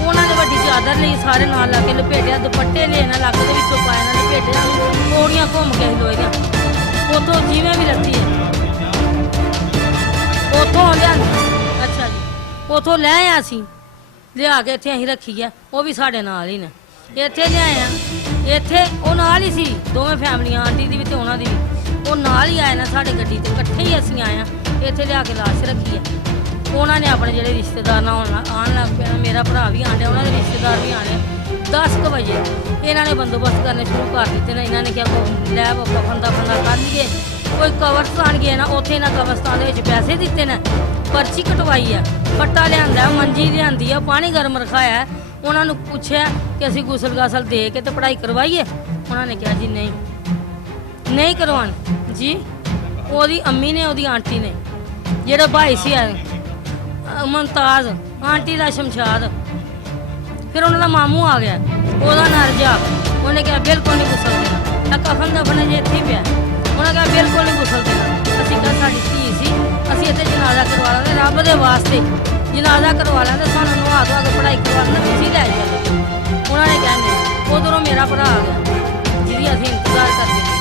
ਉਹਨਾਂ ਨੇ ਵੱਡੀ ਚਾਦਰ ਲਈ ਸਾਰੇ ਨਾਲ ਲਾ ਕੇ ਲਪੇਟਿਆ, ਦੁਪੱਟੇ ਲੈ ਨਾ ਲੱਕ ਦੇ ਵਿੱਚੋਂ ਪਾਇਆ ਨਾ ਲਪੇਟਿਆ, ਪੌੜੀਆਂ ਘੁੰਮ ਕੇ ਲੋਏ ਦੀਆਂ ਉੱਥੋਂ ਜਿਵੇਂ ਵੀ ਲੱਤੀ ਹੈ ਉੱਥੋਂ ਲਿਆ। ਅੱਛਾ ਜੀ, ਉੱਥੋਂ ਲੈ ਆਏ ਅਸੀਂ, ਲਿਆ ਕੇ ਇੱਥੇ ਅਸੀਂ ਰੱਖੀ ਹੈ। ਉਹ ਵੀ ਸਾਡੇ ਨਾਲ ਹੀ ਨੇ, ਇੱਥੇ ਲਿਆਏ ਆ। ਇੱਥੇ ਉਹ ਨਾਲ ਹੀ ਸੀ, ਦੋਵੇਂ ਫੈਮਲੀਆਂ, ਆਂਟੀ ਦੀ ਵੀ ਤੇ ਉਹਨਾਂ ਦੀ ਵੀ। ਉਹ ਨਾਲ ਹੀ ਆਏ ਨਾ ਸਾਡੇ ਗੱਡੀ ਤੇ, ਇਕੱਠੇ ਹੀ ਅਸੀਂ ਆਏ ਹਾਂ। ਇੱਥੇ ਲਿਆ ਕੇ ਲਾਸ਼ ਰੱਖੀ ਹੈ। ਉਹਨਾਂ ਨੇ ਆਪਣੇ ਜਿਹੜੇ ਰਿਸ਼ਤੇਦਾਰ ਨਾਲ ਆਉਣ ਲੱਗ ਪਿਆ। ਮੇਰਾ ਭਰਾ ਵੀ ਆਂਡਿਆ, ਉਹਨਾਂ ਦੇ ਰਿਸ਼ਤੇਦਾਰ ਵੀ ਆਣੇ। 10 ਵਜੇ ਇਹਨਾਂ ਨੇ ਬੰਦੋਬਸਤ ਕਰਨੇ ਸ਼ੁਰੂ ਕਰ ਦਿੱਤੇ ਨੇ। ਇਹਨਾਂ ਨੇ ਕਿਹਾ ਲੈ ਕਫਨ ਦਾ ਬੰਦਾ ਕਰ ਲਈਏ। ਕੋਈ ਕਬਰਸਤਾਨ ਗਏ ਨਾ, ਉੱਥੇ ਇਹਨਾਂ ਕਬਰਸਤਾਨ ਦੇ ਵਿੱਚ ਪੈਸੇ ਦਿੱਤੇ ਨੇ, ਪਰਚੀ ਕਟਵਾਈ ਹੈ, ਫੱਟਾ ਲਿਆਂਦਾ, ਮੰਜੀ ਲਿਆਂਦੀ ਆ, ਪਾਣੀ ਗਰਮ ਰਖਾਇਆ। ਉਹਨਾਂ ਨੂੰ ਪੁੱਛਿਆ ਕਿ ਅਸੀਂ ਗੁਸਲ ਗਾਸਲ ਦੇ ਕੇ ਤੇ ਪੜ੍ਹਾਈ ਕਰਵਾਈਏ। ਉਹਨਾਂ ਨੇ ਕਿਹਾ ਜੀ ਨਹੀਂ ਕਰਵਾਉਣ ਜੀ। ਉਹਦੀ ਅੰਮੀ ਨੇ, ਉਹਦੀ ਆਂਟੀ ਨੇ, ਜਿਹੜਾ ਭਾਈ ਸੀ ਮੁਮਤਾਜ਼, ਆਂਟੀ ਦਾ ਸ਼ਮਸ਼ਾਦ, ਫਿਰ ਉਹਨਾਂ ਦਾ ਮਾਮੂ ਆ ਗਿਆ, ਉਹਦਾ ਨਾਂ ਰਜਾਕ। ਉਹਨੇ ਕਿਹਾ ਬਿਲਕੁਲ ਨਹੀਂ ਗੁਸਲ ਦੇਣਾ, ਕਫਨ ਦਫਨ ਜੇ ਇੱਥੇ ਹੀ ਪਿਆ। ਉਹਨੇ ਕਿਹਾ ਬਿਲਕੁਲ ਨਹੀਂ ਗੁਸਲ ਦੇਣਾ। ਅਸੀਂ ਕਿਹਾ ਸਾਡੀ ਧੀ ਸੀ, ਅਸੀਂ ਇੱਥੇ ਜਨਾਜ਼ਾ ਕਰਵਾ ਲਾਂਗੇ, ਰੱਬ ਦੇ ਵਾਸਤੇ ਜਨਾਜ਼ਾ ਕਰਵਾ ਲਾਂਗੇ, ਸਾਨੂੰ ਨਵਾ ਧਵਾ ਕੇ ਪੜ੍ਹਾਈ ਕਰਵਾ ਲੈਂਦੇ, ਤੁਸੀਂ ਲੈ ਜਾਓ। ਉਹਨਾਂ ਨੇ ਕਿਹਾ ਨਹੀਂ। ਉਧਰੋਂ ਮੇਰਾ ਭਰਾ ਆ ਗਿਆ ਜਿਹਦੀ ਅਸੀਂ ਇੰਤਜ਼ਾਰ ਕਰਦੇ ਸੀ,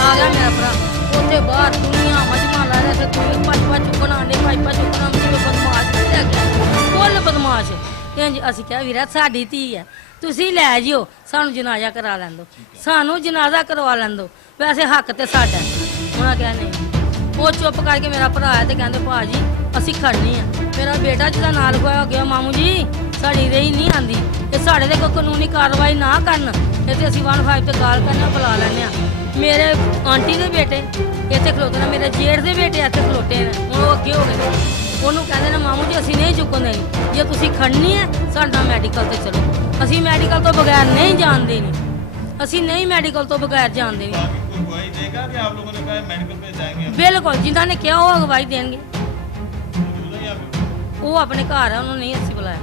ਆ ਗਿਆ ਮੇਰਾ ਭਰਾ। ਉੱਥੇ ਬਾਹਰ ਦੁਨੀਆ ਮਜਮਾ ਲਾ ਰਿਹਾ ਤੇ ਕੋਈ ਪਾਈਪਾਂ ਚੁੱਕਣ ਆਂਡੇ, ਪਾਈਪਾਂ ਚੁੱਕਣਾ ਜਿਵੇਂ ਬਦਮਾਸ਼ ਲੈ ਗਿਆ, ਫੁੱਲ ਬਦਮਾਸ਼। ਇੰਝ ਅਸੀਂ ਕਿਹਾ ਵੀਰਾ ਸਾਡੀ ਧੀ ਹੈ, ਤੁਸੀਂ ਲੈ ਜਿਓ, ਸਾਨੂੰ ਜਨਾਜ਼ਾ ਕਰਾ ਲੈਣ ਦਿਓ, ਸਾਨੂੰ ਜਨਾਜ਼ਾ ਕਰਵਾ ਲੈਣ ਦਿਓ, ਵੈਸੇ ਹੱਕ ਤੇ ਸਾਡਾ। ਉਹਨਾਂ ਕਿਹਾ ਨਹੀਂ। ਉਹ ਚੁੱਪ ਕਰਕੇ ਮੇਰਾ ਭਰਾ ਆਇਆ ਤੇ ਕਹਿੰਦੇ ਭਾਜੀ ਅਸੀਂ ਖੜਨੀ ਆ। ਮੇਰਾ ਬੇਟਾ ਜਿਹਦਾ ਨਾਲ ਲਿਖਵਾਇਆ ਹੋ ਗਿਆ, ਮਾਮੂ ਜੀ ਸਾਡੀ ਰਹੀ ਨਹੀਂ ਆਂਦੀ, ਇਹ ਸਾਡੇ ਤੇ ਕੋਈ ਕਾਨੂੰਨੀ ਕਾਰਵਾਈ ਨਾ ਕਰਨ, ਇੱਥੇ ਅਸੀਂ 15 ਤੇ ਗਾਲ ਕਰਨਾ ਬੁਲਾ ਲੈਂਦੇ ਆ। ਮੇਰੇ ਆਂਟੀ ਦੇ ਬੇਟੇ ਇੱਥੇ ਖਲੋਤੇ ਨੇ, ਮੇਰੇ ਜੇਠ ਦੇ ਬੇਟੇ ਇੱਥੇ ਖਲੋਤੇ ਨੇ, ਹੁਣ ਉਹ ਅੱਗੇ ਹੋ ਗਏ ਨੇ। ਉਹਨੂੰ ਕਹਿੰਦੇ ਨੇ ਮਾਮੂ ਜੀ ਅਸੀਂ ਨਹੀਂ ਚੁੱਕਣ ਦੇਣੀ, ਜੇ ਤੁਸੀਂ ਖੜਨੀ ਹੈ ਸਾਡਾ ਮੈਡੀਕਲ ਤੇ ਚਲੋ, ਅਸੀਂ ਮੈਡੀਕਲ ਤੋਂ ਬਗੈਰ ਨਹੀਂ ਜਾਣ ਦੇਣੀ, ਅਸੀਂ ਨਹੀਂ ਮੈਡੀਕਲ ਤੋਂ ਬਗੈਰ ਜਾਣ ਦੇਣੀ। ਬਿਲकुल जिन्होंने ने किया वो अगवाई देंगे, वो अपने घर है, उन्होंने नहीं अस्सी बुलाया।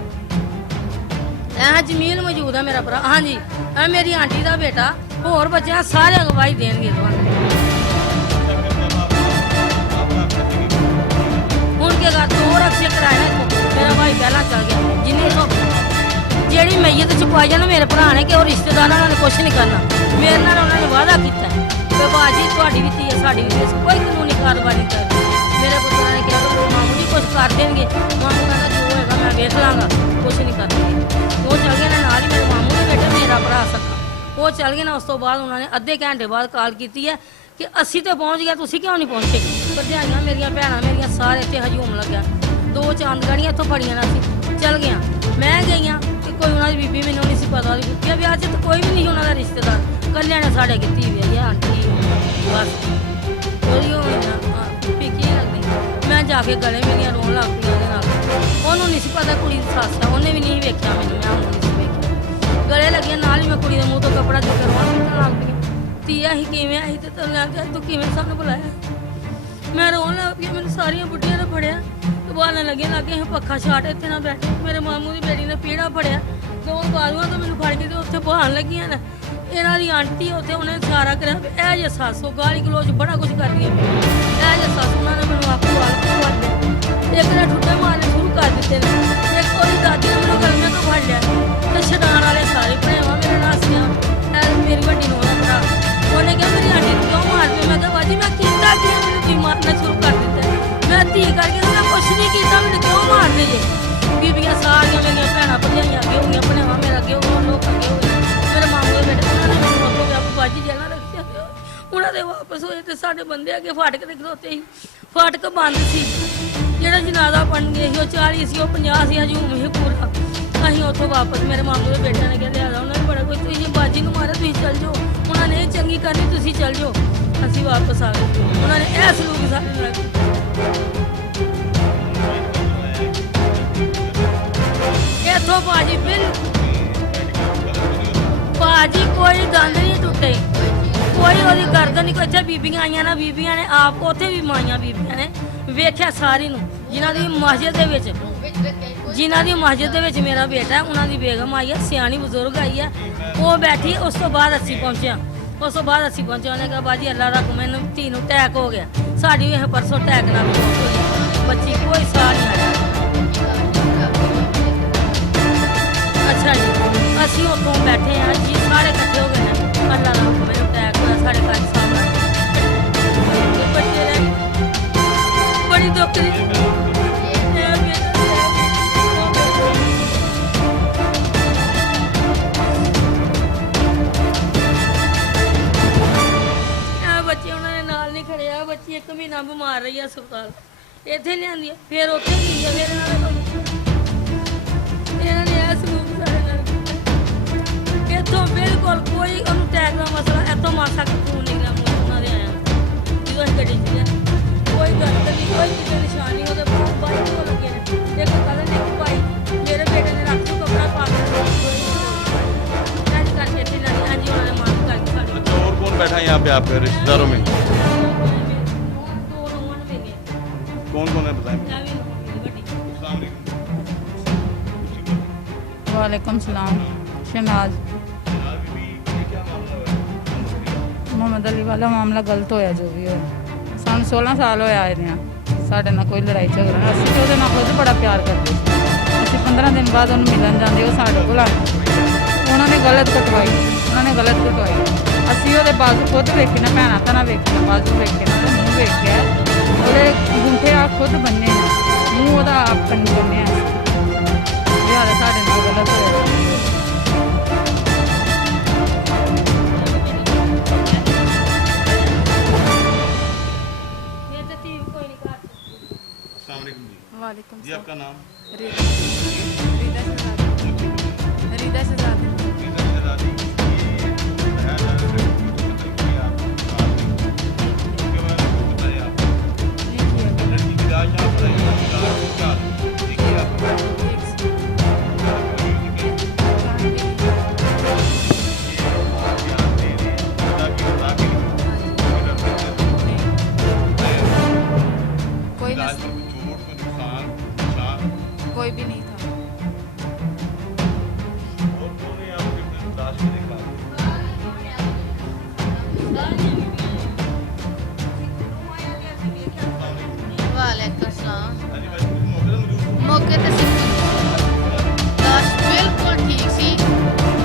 जमील मौजूद है मेरा भरा, हाँ जी मेरी आंटी का बेटा, होर बच्चे सारे अगवाई देंगे। उनके घर 2 रक्शे कराए हैं, मेरा भाई पहला चल गया। जिन्हें तो ਜਿਹੜੀ मैयत छुपाई जाना मेरे भरा ने कि रिश्तेदारों ने कुछ नहीं करना, मेरे नाल उन्होंने वादा किया कि बाजी थोड़ी भी धी है साड़ी भी धी, कोई कानूनी कार्रवाई नहीं करनी। मेरे पुत्रा ने कहा कि मामू जी कुछ कर देंगे, मामू कहना जो होएगा मैं वेख लाँगा, कुछ नहीं कर देंगे। वो चल गए ना, नाल ही मेरे मामू ने बेटे मेरा भरा सका वो चल गए ना। उस तो बाद उन्होंने अद्धे घंटे बाद कॉल की है कि असी तो पहुँच गया, तुसी क्यों नहीं पहुँचे। भरजाइयां मेरिया भैनां मेरिया सारे इत्थे हजूम लग्या, 2 चांदगढ़ियां इत्थों फड़ियां ना, चल गया। मैं गई हाँ कि कोई उन्होंने बीबी मैनू नहीं सी पता, कुत्तिया ब्याह तो कोई भी नहीं उन्होंने रिश्तेदार, कल्याण ने साढ़े की धी भी आंटी बस फिकी लगती। मैं जाके गले मेरिया रोन लग पी, उन्होंने नहीं सी पता कुड़ी की सस है, उन्हें भी नहीं वेख्या मैनू, मैं उन्होंने नहीं वेख्या। गले लगिया नाल ही मैं कुड़ी के मूँह तो कपड़ा चुक के रोन पिटन लग पी। धीआ ही किवें आई तो लग तू किवें सानू बुलाया, मैं रोन लग पी। मैंने सारिया बुढ़िया ने फड़िया बालन लगे लागे पक्खा छाट इतने ना बैठे। मेरे मामू की बेटी ने पीड़ा फड़िया, 2 बाजुआं तो मैंने फड़ के उत्थे बहान लगियां ने। इन्हां दी आंटी उत्थे उन्हें इशारा कराया ए जे सस गाली गलोच बड़ा कुछ कर दी ए जे सस। उन्होंने मैंने आपको वाल फड़ लिया, एक ने ठुड्डे मारने शुरू कर दिते ने, एक ओदी दादी ने मैंने गलमे तो फड़ लिया ते छडाण वाले सारे भनेवा मेरे नाल हसिया। मेरी बड़ी नूंह दा भरा उन्हें कहा मेरी आंटी क्यों मारते हो। मैं कहा बाजी मैं कीता कि मैंने की मारना शुरू कर दिता, मैं धी करके मैं कुछ नहीं किया, मैंने क्यों मारने जे। बीबियां सारियां मेरिया भैनां भरजाइयां अगे हो गई, भनेवा मेरा अगे हो गया, लोग अगे हो गए। मेरे मामू के बेटे उन्होंने मैंने हो गया बाजी जेला रखिया, उन्होंने वापस होए तो साढ़े बंदे अगे फाटक ते खलोते ही, फाटक बंद सी। जेड़ा जनाजा बन गया सी 40 सी 50 सी हजूम ही पूरा। असीं उत्थों वापस मेरे मामू के बेटे ने कहा लिया उन्होंने बड़ा कोई तुसीं बाजी नूं मारा, तुसीं चल जाओ, उन्होंने नहीं चंगी करनी, तुसीं चल जाओ। असीं वापस आ गए, उन्होंने यह सलूक साडे नाल कीता। इत्थों बाजी बाजी कोई दंद नहीं टुटे, कोई ओदी गर्दन नहीं। कोई इत्थे बीबियां आईयां ना, बीबियां ने आप उत्थे भी माइयां बीबियां ने वेख्या सारी नूं, जिन्हां दी मस्जिद दे विच मेरा बेटा है, उन्हां दी बेगम आई है, सियाणी बजुर्ग आई है, वो बैठी। उस तो बाद असीं पहुंचे, उस तो बाद असीं पहुंचे। उन्हें कहा बाजी अल्लाह रख मैनूं धी नूं अटैक हो गया, साडी भी परसों अटैक नाल मौत हो गई, बच्ची कोई साह नहीं आया। अच्छा जी असी उतों बैठे हैं जी, सारे इकट्ठे हो गए हैं, अल्लाह का हुक्म है अटैक होया साढ़े घर सामने, बच्चे रह गए, बड़ी दुख दी। बच्चे उन्होंने नाल नहीं खड़े, बच्ची 1 महीना बीमार रही है अस्पताल, इत्थे लिआंदी फिर उत्थे गई है, फिर इन्होंने यह सलूक साढ़े नाल कीता। इत्थों बिल्कुल कोई उन्होंने टैग का मसला, इत्थों मासा खून निकला मूँह उन्होंने आया जो अस गड्डी च कोई गलत नहीं, कोई किसी निशानी वो बाई को लगे ने। एक कल ने भाई मेरे बेटे ने रख दो कपड़ा पा के करके इतनी लगी। हाँ जी उन्होंने मांग करके साड़ी। अच्छा और कौन बैठा है यहाँ पे आपके रिश्तेदारों में? कौन कौन है बताएं? वालेकुम सलाम। शहनाज। क्या ਮੁਹੰਮਦ ਅਲੀ ਵਾਲਾ ਮਾਮਲਾ ਗਲਤ ਹੋਇਆ ਜੋ ਵੀ ਹੋਇਆ। ਸਾਨੂੰ 16 ਸਾਲ ਹੋਇਆ ਆਏ ਨੇ, ਸਾਡੇ ਨਾਲ ਕੋਈ ਲੜਾਈ ਝਗੜਾ ਨਹੀਂ। ਅਸੀਂ ਉਹਦੇ ਨਾਲ ਖੁਦ ਬੜਾ ਪਿਆਰ ਕਰਦੇ ਸੀ। ਅਸੀਂ 15 ਦਿਨ ਬਾਅਦ ਉਹਨੂੰ ਮਿਲਣ ਜਾਂਦੇ, ਉਹ ਸਾਡੇ ਕੋਲ ਆ ਉਹਨਾਂ ਨੇ ਗਲਤ ਕਟਵਾਈ। ਅਸੀਂ ਉਹਦੇ ਬਾਜ਼ੂ ਖੁਦ ਵੇਖੇ ਨਾ, ਭੈਣਾਂ ਤਾਂ ਨਾ ਵੇਖੇ, ਬਾਜ਼ੂ ਵੇਖੇ ਨਾ, ਉਹਦਾ ਮੂੰਹ ਵੇਖਿਆ, ਉਹਦੇ ਗੁੰਠੇ ਆ ਖੁਦ ਬੰਨੇ ਨੇ, ਮੂੰਹ ਉਹਦਾ ਆਪ ਕੰਨੀ ਬੰਨਿਆ। ਯਾਰ ਸਾਡੇ ਨਾਲ ਗਲਤ ਹੋਇਆ। ਇਹ ਤੇ ਧੀ ਵੀ ਕੋਈ ਨਹੀਂ ਕਰ अस्सलाम वालेकुम जी। वालेकुम जी आपका नाम? रीदा शहजादी। रीदा शहजादी। ये बताया जा रहा है कि कत्ल किया आपने, उसके बारे में बताइए आप। लड़की की लाश यहाँ पर आई, क्या देखिए आप। कोई लाश नस- में कोई चोट, कोई नुकसान, निशान कोई भी नहीं था। और कौन है आपके लाश में देखा? वालेकुम सलाम। हाँ जी भाई, मौके पर मौजूद हो। मौके ते लाश बिल्कुल ठीक सी,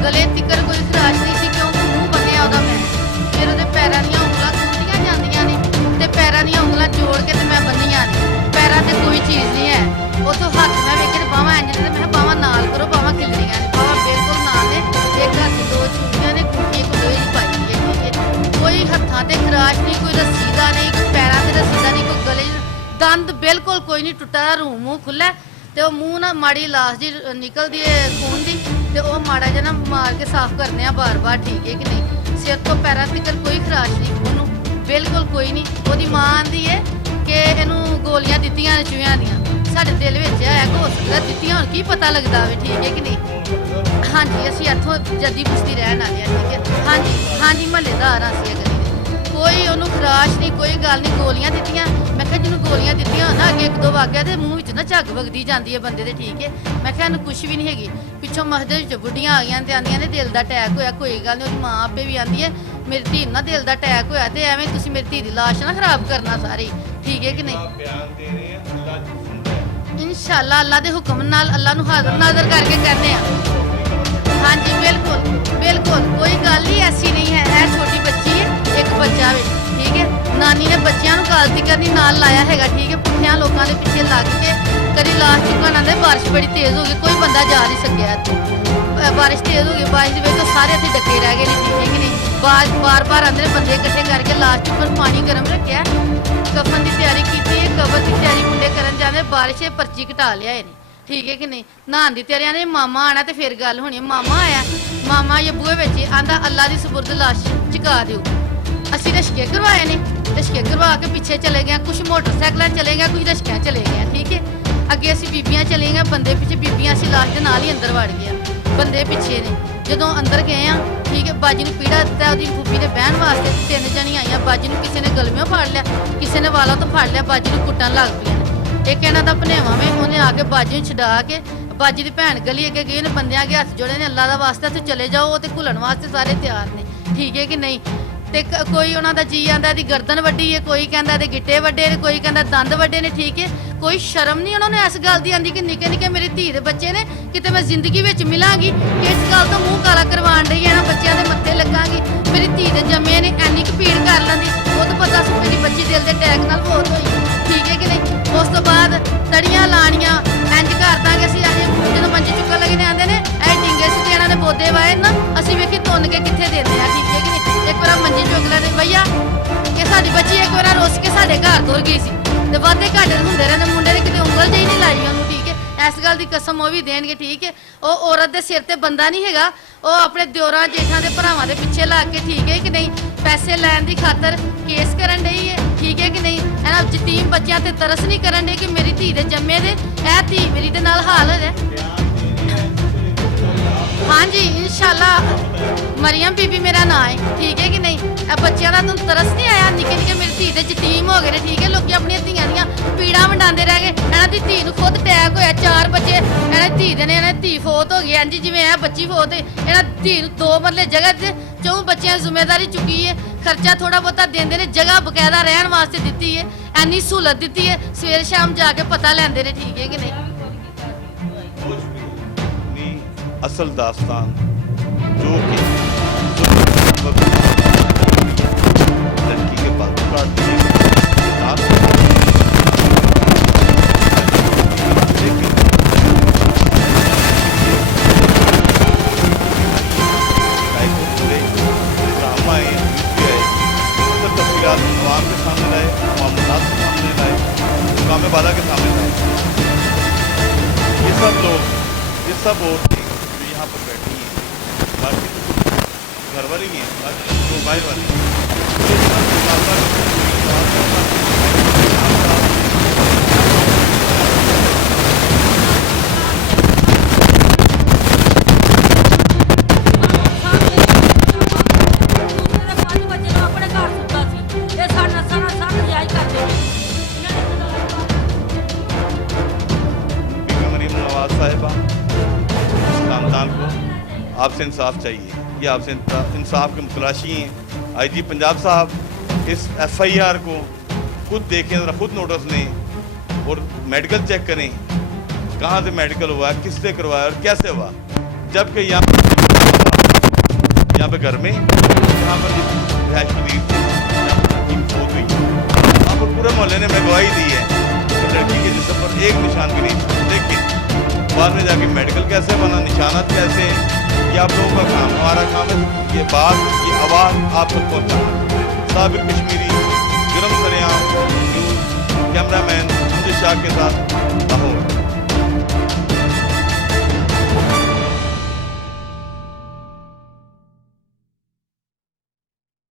गले तिकर कोई खराश नहीं सी, क्योंकि मूंह बनिया ਉਹਦਾ ਮੈਂ। ਫਿਰ ਉਹਦੇ ਪੈਰਾਂ ਦੀਆਂ ਉਂਗਲਾਂ ਖੁੱਲੀਆਂ ਜਾਂਦੀਆਂ ਨੇ ਤੇ ਪੈਰਾਂ ਦੀਆਂ ਉਂਗਲਾਂ ਜੋੜ ਕੇ ਤੇ ਮੈਂ ਬੰਨੀਆਂ ਨੇ। ਪੈਰਾਂ ਤੇ ਕੋਈ ਚੀਜ਼ ਨਹੀਂ ਹੈ। ਉਥੋਂ ਹੱਥ ਮੈਂ ਵੇਖੇ ਤੇ ਬਾਹਾਂ ਇੰਜ ਨੇ, ਤੇ ਮੈਂ ਕਿਹਾ ਬਾਹਾਂ ਨਾਲ ਕਰੋ, ਬਾਹਾਂ ਖਿਲਰੀਆਂ ਨੇ, ਬਾਹਾਂ ਬਿਲਕੁਲ ਨਾਲ ਨੇ। ਇੱਕ ਹੱਥ 'ਚ 2 ਚੂੜੀਆਂ ਨੇ, ਗੁੱਠੀ ਇੱਕ ਲੋਹੇ ਦੀ ਪਾਈ ਹੋਈ ਹੈ, ਠੀਕ ਹੈ। ਕੋਈ ਹੱਥਾਂ ਤੇ ਖਰਾਸ਼ ਨਹੀਂ, ਕੋਈ ਰੱਸੀ ਦਾ ਨਹੀਂ, ਕੋਈ ਪੈਰਾਂ ਤੇ ਰੱਸੀ ਦਾ ਨਹੀਂ, ਕੋਈ ਗਲੇ 'ਚ ਦੰਦ ਬਿਲਕੁਲ ਕੋਈ ਨਹੀਂ ਟੁੱਟਾ ਦਾ, ਰੂਹ ਮੂੰਹ ਖੁੱਲ੍ਹਾ ਤੇ ਉਹ ਮੂੰਹ ਨਾ ਮਾੜੀ ਲਾਸ਼ ਦੀ ਨਿਕਲਦੀ ਹੈ ਖੂਨ ਦੀ, ਤੇ ਉਹ ਮਾੜਾ ਜਿਹਾ ਨਾ ਮਾਰ ਕੇ ਸਾਫ਼ ਕਰਨੇ ਆ ਬਾਰ-ਬਾਰ, ਠੀਕ ਹੈ ਕਿ ਨਹੀਂ। ਸਿਰ ਤੋਂ ਪੈਰਾਂ ਤੱਕ ਕੋਈ ਖਰਾਸ਼ ਨਹੀਂ ਉਹਨੂੰ, ਬਿਲਕੁਲ ਕੋਈ ਨਹੀਂ। ਉਹਦੀ ਮਾਂ ਆਂਦੀ ਹੈ ਕਿ ਇਹਨੂੰ ਗੋਲੀਆਂ ਦਿੱਤੀਆਂ ਨੇ ਚੂਹਿਆਂ ਦੀਆਂ। ਸਾਡੇ ਦਿਲ ਵਿੱਚ ਆਇਆ ਕਿ ਹੋ ਸਕਦਾ ਦਿੱਤੀਆਂ ਹੁਣ, ਕੀ ਪਤਾ ਲੱਗਦਾ ਵੇ, ਠੀਕ ਹੈ ਕਿ ਨਹੀਂ। ਹਾਂਜੀ, ਅਸੀਂ ਇੱਥੋਂ ਜੱਦੀ ਬਸਤੀ ਰਹਿਣ ਵਾਲੇ ਹਾਂ, ਠੀਕ ਹੈ। ਹਾਂਜੀ ਮਹੱਲੇਦਾਰ ਹਾਂ ਅਸੀਂ ਇਹ ਗਲੀ ਦੇ। ਕੋਈ ਉਹਨੂੰ ਖਰਾਸ਼ ਨਹੀਂ, ਕੋਈ ਗੱਲ ਨਹੀਂ। ਗੋਲੀਆਂ ਦਿੱਤੀਆਂ, ਮੈਂ ਕਿਹਾ ਜਿਹਨੂੰ ਗੋਲੀਆਂ ਦਿੱਤੀਆਂ ਨਾ ਅੱਗੇ 1-2 ਵਾਕਿਆ ਤੇ ਮੂੰਹ ਵਿੱਚ ਨਾ ਝੱਗ ਵਗਦੀ ਜਾਂਦੀ ਹੈ ਬੰਦੇ ਦੇ, ਠੀਕ ਹੈ। ਮੈਂ ਕਿਹਾ ਇਹਨੂੰ ਕੁਝ ਵੀ ਨਹੀਂ ਹੈਗੀ। ਪਿੱਛੋਂ ਮਸਜਿਦ ਵਿੱਚ ਬੁੱਢੀਆਂ ਆ ਗਈਆਂ ਤੇ ਆਂਦੀਆਂ ਨੇ ਦਿਲ ਦਾ ਅਟੈਕ ਹੋਇਆ, ਕੋਈ ਗੱਲ ਨਹੀਂ। ਉਹਦੀ ਮਾਂ ਆਪੇ ਵੀ ਆਂਦੀ ਹੈ ਮੇਰੀ ਧੀ ਨੂੰ ਨਾ ਦਿਲ ਦਾ ਅਟੈਕ ਹੋਇਆ, ਤੇ ਐਵੇਂ ਤੁਸੀਂ ਮੇਰੀ ਧੀ ਦੀ ਲਾਸ਼ ਨਾ ਖਰਾਬ ਕਰਨਾ ਸਾਰੀ, ਠੀਕ ਹੈ ਕਿ ਨਹੀਂ। बयान दे रहे हैं, अल्लाह सुनता है। ਇਨਸ਼ਾਅੱਲਾ ਅੱਲਾ ਦੇ ਹੁਕਮ ਨਾਲ, ਅੱਲਾ ਨੂੰ ਹਾਜ਼ਰ ਨਾਜ਼ਰ ਕਰਕੇ ਕਰਨੇ ਆ। ਹਾਂਜੀ ਬਿਲਕੁਲ ਕੋਈ ਗੱਲ ਹੀ ਐਸੀ ਨਹੀਂ ਹੈ। ਇਹ ਛੋਟੀ ਬੱਚੀ ਹੈ, ਇੱਕ ਬੱਚਾ ਵੇ, ਠੀਕ ਹੈ। ਨਾਨੀ ਨੇ ਬੱਚਿਆਂ ਨੂੰ ਕਾਲਤੀ ਕਰਨੀ ਨਾਲ ਲਾਇਆ ਹੈਗਾ, ਠੀਕ ਹੈ। ਪੁੱਠਿਆਂ ਲੋਕਾਂ ਦੇ ਪਿੱਛੇ ਲੱਗ ਕੇ ਕਦੀ ਲਾਸ਼ ਚੁੱਕਣ ਆਉਂਦੇ। ਬਾਰਿਸ਼ ਬੜੀ ਤੇਜ਼ ਹੋ ਗਈ, ਕੋਈ ਬੰਦਾ ਜਾ ਨਹੀਂ ਸਕਿਆ ਇੱਥੇ। ਬਾਰਿਸ਼ ਤੇਜ਼ ਹੋ ਗਈ, ਬਾਰਿਸ਼ ਦੀ ਵਜ੍ਹਾ ਤੋਂ ਸਾਰੇ ਇੱਥੇ ਡੱਕੇ ਰਹਿ ਗਏ ਨੇ, ਠੀਕ ਨਹੀਂ। ਬਾਰ ਆਉਂਦੇ ਨੇ ਬੰਦੇ ਇਕੱਠੇ ਕਰਕੇ ਲਾਸ਼ ਚੁੱਕਣ। ਪਾਣੀ ਗਰਮ ਰੱਖਿਆ, ਕਫਨ ਦੀ ਤਿਆਰੀ ਕੀਤੀ ਹੈ, ਕਬਰ ਦੀ ਤਿਆਰੀ ਮੁੰਡੇ ਕਰਨ ਜਾਂਦੇ। ਬਾਰਿਸ਼ ਇਹ ਪਰਚੀ ਘਟਾ ਲਿਆਏ ਨੇ, ਠੀਕ ਹੈ ਕਿ ਨਹੀਂ। ਨਹਾਉਣ ਦੀ ਤਿਆਰੀਆਂ ਨੇ, ਮਾਮਾ ਆਣਾ ਤੇ ਫਿਰ ਗੱਲ ਹੋਣੀ। ਮਾਮਾ ਆਇਆ, ਮਾਮਾ ਇਹ ਬੂਹੇ ਵਿੱਚ ਆਂਦਾ ਅੱਲਾ ਦੀ ਸਪੁਰਦ ਲਾਸ਼ ਚੁਕਾ ਦਿਓ। ਅਸੀਂ ਰਸ਼ਕੇ ਕਰਵਾਏ ਨੇ, ਰਸ਼ਕੇ ਕਰਵਾ ਕੇ ਪਿੱਛੇ ਚਲੇ ਗਏ, ਕੁਝ ਮੋਟਰਸਾਈਕਲਾਂ ਚਲੇ ਗਏ, ਕੁਝ ਰਸ਼ਕਿਆਂ ਚਲੇ ਗਏ, ਠੀਕ ਹੈ। ਅੱਗੇ ਅਸੀਂ ਬੀਬੀਆਂ ਚਲੇ ਗਏ, ਬੰਦੇ ਪਿੱਛੇ ਬੀਬੀਆਂ, ਅਸੀਂ ਲਾਸ਼ ਦੇ ਨਾਲ ਹੀ ਅੰਦਰ ਵੜ ਗਏ, ਬੰਦੇ ਪਿੱਛੇ ਨੇ। ਜਦੋਂ ਅੰਦਰ ਗਏ ਆ, ਠੀਕ ਹੈ, ਬਾਜੀ ਨੂੰ ਪੀੜਾ ਦਿੱਤਾ, ਉਹਦੀ ਫੂਫੀ ਨੇ ਬਹਿਣ ਵਾਸਤੇ 3 ਜਣੀ ਆਈਆਂ। ਬਾਜੀ ਨੂੰ ਕਿਸੇ ਨੇ ਗਲਮਿਓਂ ਫੜ ਲਿਆ, ਕਿਸੇ ਨੇ ਵਾਲਾਂ ਤੋਂ ਫੜ ਲਿਆ, ਬਾਜੀ ਨੂੰ ਕੁੱਟਣ ਲੱਗ ਪਈਆਂ ਨੇ। ਇੱਕ ਇਹਨਾਂ ਦਾ ਭਨੇਵਾ ਵੇ, ਉਹਨੇ ਆ ਕੇ ਬਾਜੀ ਨੂੰ ਛਡਾ ਕੇ, ਬਾਜੀ ਦੀ ਭੈਣ ਗਲੀ ਅੱਗੇ ਗਈ, ਉਹਨੇ ਬੰਦਿਆਂ ਅੱਗੇ ਹੱਥ ਜੋੜੇ ਨੇ, ਅੱਲਾ ਦਾ ਵਾਸਤਾ ਤੁਸੀਂ ਚਲੇ ਜਾਓ, ਉਹ ਤੇ ਘੁਲਣ ਵਾਸਤੇ ਸਾਰੇ ਤਿਆਰ ਨੇ, ਠੀਕ ਹੈ ਕਿ ਨਹੀਂ। ਤੇ ਕੋਈ ਉਹਨਾਂ ਦਾ ਜੀ ਆਂਦਾ ਇਹਦੀ ਗਰਦਨ ਵੱਡੀ ਹੈ, ਕੋਈ ਕਹਿੰਦਾ ਇਹਦੇ ਗਿੱਟੇ ਵੱਡੇ ਨੇ, ਕੋਈ ਕਹਿੰਦਾ ਦੰਦ ਵੱਡੇ ਨੇ, ਠੀਕ ਹੈ। ਕੋਈ ਸ਼ਰਮ ਨਹੀਂ ਉਹਨਾਂ ਨੂੰ ਇਸ ਗੱਲ ਦੀ ਆਂਦੀ ਕਿ ਨਿੱਕੇ ਨਿੱਕੇ ਮੇਰੀ ਧੀ ਦੇ ਬੱਚੇ ਨੇ, ਕਿਤੇ ਮੈਂ ਜ਼ਿੰਦਗੀ ਵਿੱਚ ਮਿਲਾਂਗੀ ਕਿ ਇਸ ਗੱਲ ਤੋਂ ਮੂੰਹ ਕਾਲਾ ਕਰਵਾਉਣ ਰਹੀ ਹੈ ਨਾ, ਬੱਚਿਆਂ ਦੇ ਮੱਥੇ ਲੱਗਾਂਗੀ। ਮੇਰੀ ਧੀ ਦੇ ਜੰਮੇ ਨੇ ਐਨੀ ਕੁ ਭੀੜ ਕਰ ਲੈਂਦੀ, ਉਹ ਤਾਂ ਪਤਾ ਸੀ ਮੇਰੀ ਬੱਚੀ ਦਿਲ ਦੇ ਅਟੈਕ ਨਾਲ ਮੌਤ ਹੋਈ, ਠੀਕ ਹੈ ਕਿ ਨਹੀਂ। ਉਸ ਤੋਂ ਬਾਅਦ ਤੜੀਆਂ ਲਾਣੀਆਂ, ਇੰਜ ਕਰ ਦਾਂਗੇ ਅਸੀਂ। ਜਦੋਂ ਮੰਜੀ ਚੁੱਕਣ ਲੱਗੇ ਨੇ ਆਂਦੇ ਨੇ ਇਹ ਡਿੰਗੇ ਸੀ ਤੇ ਇਹਨਾਂ ਨੇ ਬੋਦੇ ਵਾਏ ਨਾ, ਅਸੀਂ ਵੇਖੀ ਤੁੰਨ ਕੇ ਕਿੱਥੇ ਦਿੰਦੇ ਆ, ਠੀਕ ਹੈ ਕਿ ਨਹੀਂ। ਇੱਕ ਵਾਰ ਮੰਜੀ ਚੁੱਕ ਲੈਂਦੇ ਭਈਆ ਕਿ ਸਾਡੀ ਬੱਚੀ ਇੱਕ ਵਾਰ ਰੁੱਸ ਕੇ ਸਾਡੇ ਘਰ ਤੁਰ ਗਈ ਸੀ, ਤੇ ਵਾਧੇ ਘਾਟੇ ਹੁੰਦੇ ਰਹਿੰਦੇ। ਮੁੰਡੇ ਨੇ ਕਿਤੇ ਉਂਗਲ ਜਿਹੀ ਨਹੀਂ ਲਾਈ ਉਹਨੂੰ, ਠੀਕ ਹੈ। ਇਸ ਗੱਲ ਦੀ ਕਸਮ ਉਹ ਵੀ ਦੇਣਗੇ, ਠੀਕ ਹੈ। ਉਹ ਔਰਤ ਦੇ ਸਿਰ ਤੇ ਬੰਦਾ ਨਹੀਂ ਹੈਗਾ, ਉਹ ਆਪਣੇ ਦਿਓਰਾਂ ਜੇਠਾਂ ਦੇ ਭਰਾਵਾਂ ਦੇ ਪਿੱਛੇ ਲੱਗ ਕੇ, ਠੀਕ ਹੈ ਕਿ ਨਹੀਂ, ਪੈਸੇ ਲੈਣ ਦੀ ਖਾਤਰ ਕੇਸ ਕਰਨ ਡਈ ਹੈ, ਠੀਕ ਹੈ ਕਿ ਨਹੀਂ। ਇਹਨਾਂ ਯਤੀਮ ਬੱਚਿਆਂ ਤੇ ਤਰਸ ਨਹੀਂ ਕਰਨ ਡਈ ਕਿ ਮੇਰੀ ਧੀ ਦੇ ਜੰਮੇ ਦੇ ਇਹ ਧੀ ਮੇਰੀ ਦੇ ਨਾਲ ਹਾਲ ਹੋ ਜਾਏ। ਹਾਂਜੀ ਇਨਸ਼ਾਅੱਲਾ ਮਰੀਮ ਬੀਬੀ ਮੇਰਾ ਨਾਂ ਹੈ, ਠੀਕ ਹੈ ਕਿ ਨਹੀਂ। ਇਹ ਬੱਚਿਆਂ ਦਾ ਤੁਹਾਨੂੰ ਤਰਸ ਨਹੀਂ ਆਇਆ, ਨਿੱਕੇ ਨਿੱਕੇ ਮੇਰੀ ਧੀ ਦੇ ਯਤੀਮ ਹੋ ਗਏ ਨੇ, ਠੀਕ ਹੈ। ਲੋਕੀ ਆਪਣੀਆਂ ਧੀਆਂ ਦੀਆਂ ਪੀੜਾਂ ਵੰਡਾਉਂਦੇ ਰਹਿ ਗਏ, ਇਹਨਾਂ ਦੀ ਧੀ ਨੂੰ ਖੁਦ ਅਟੈਕ ਹੋਇਆ 4 ਬੱਚੇ ਇਹਨਾਂ ਦੀ ਧੀ ਦੇ ਨੇ ਇਹਨਾਂ ਦੀ ਧੀ ਫੌਤ ਹੋ ਗਈ ਇੰਜ ਜਿਵੇਂ ਇਹ ਬੱਚੀ ਫੌਤ ਹੋਈ ਇਹਨਾਂ ਦੀ ਧੀ ਨੂੰ 2 ਮਰਲੇ ਜਗ੍ਹਾ ਤੇ 4 ਬੱਚਿਆਂ ਦੀ ਜ਼ਿੰਮੇਵਾਰੀ ਚੁੱਕੀ ਹੈ ਖਰਚਾ ਥੋੜਾ ਬਹੁਤਾ ਦਿੰਦੇ ਨੇ ਜਗ੍ਹਾ ਬਕਾਇਦਾ ਰਹਿਣ ਵਾਸਤੇ ਦਿੱਤੀ ਹੈ ਐਨੀ ਸਹੂਲਤ ਦਿੱਤੀ ਹੈ ਸਵੇਰ ਸ਼ਾਮ ਜਾ ਕੇ ਪਤਾ ਲੈਂਦੇ ਨੇ ਠੀਕ ਹੈ ਕਿ ਨਹੀਂ अपनी असल दास्तान जो कि लड़की के बाल काट दिए आवाम के सामने लाए मामलात के सामने लाए मुकाम बाला के सामने लाए ये सब लोग ये सब औरतें जो यहाँ पर बैठी हैं बाकी तो घर वाली हैं बाकी तो मोबाइल वाली हैं साहिबा इस खानदान को आपसे इंसाफ चाहिए ये आपसे इंसाफ की मुतलाशी हैं आईजी पंजाब साहब इस FIR को खुद देखें ज़रा खुद नोटिस लें और मेडिकल चेक करें कहाँ से मेडिकल हुआ किससे करवाया और कैसे हुआ जबकि यहाँ पे घर में यहाँ पर रिहायश पजीर थे हुई वहाँ पर पूरे मोहल्ले ने मैं गवाही दी है लड़की के जिस्म पर एक निशान भी नहीं था लेकिन बाद में जाके मेडिकल कैसे बना निशानात कैसे ये आप लोगों का काम हमारा काम है ये बात ये आवाज़ आप तक पहुँचाना साबिर कश्मीरी जुर्म सरेआम न्यूज़ कैमरामैन मुझे शाह के साथ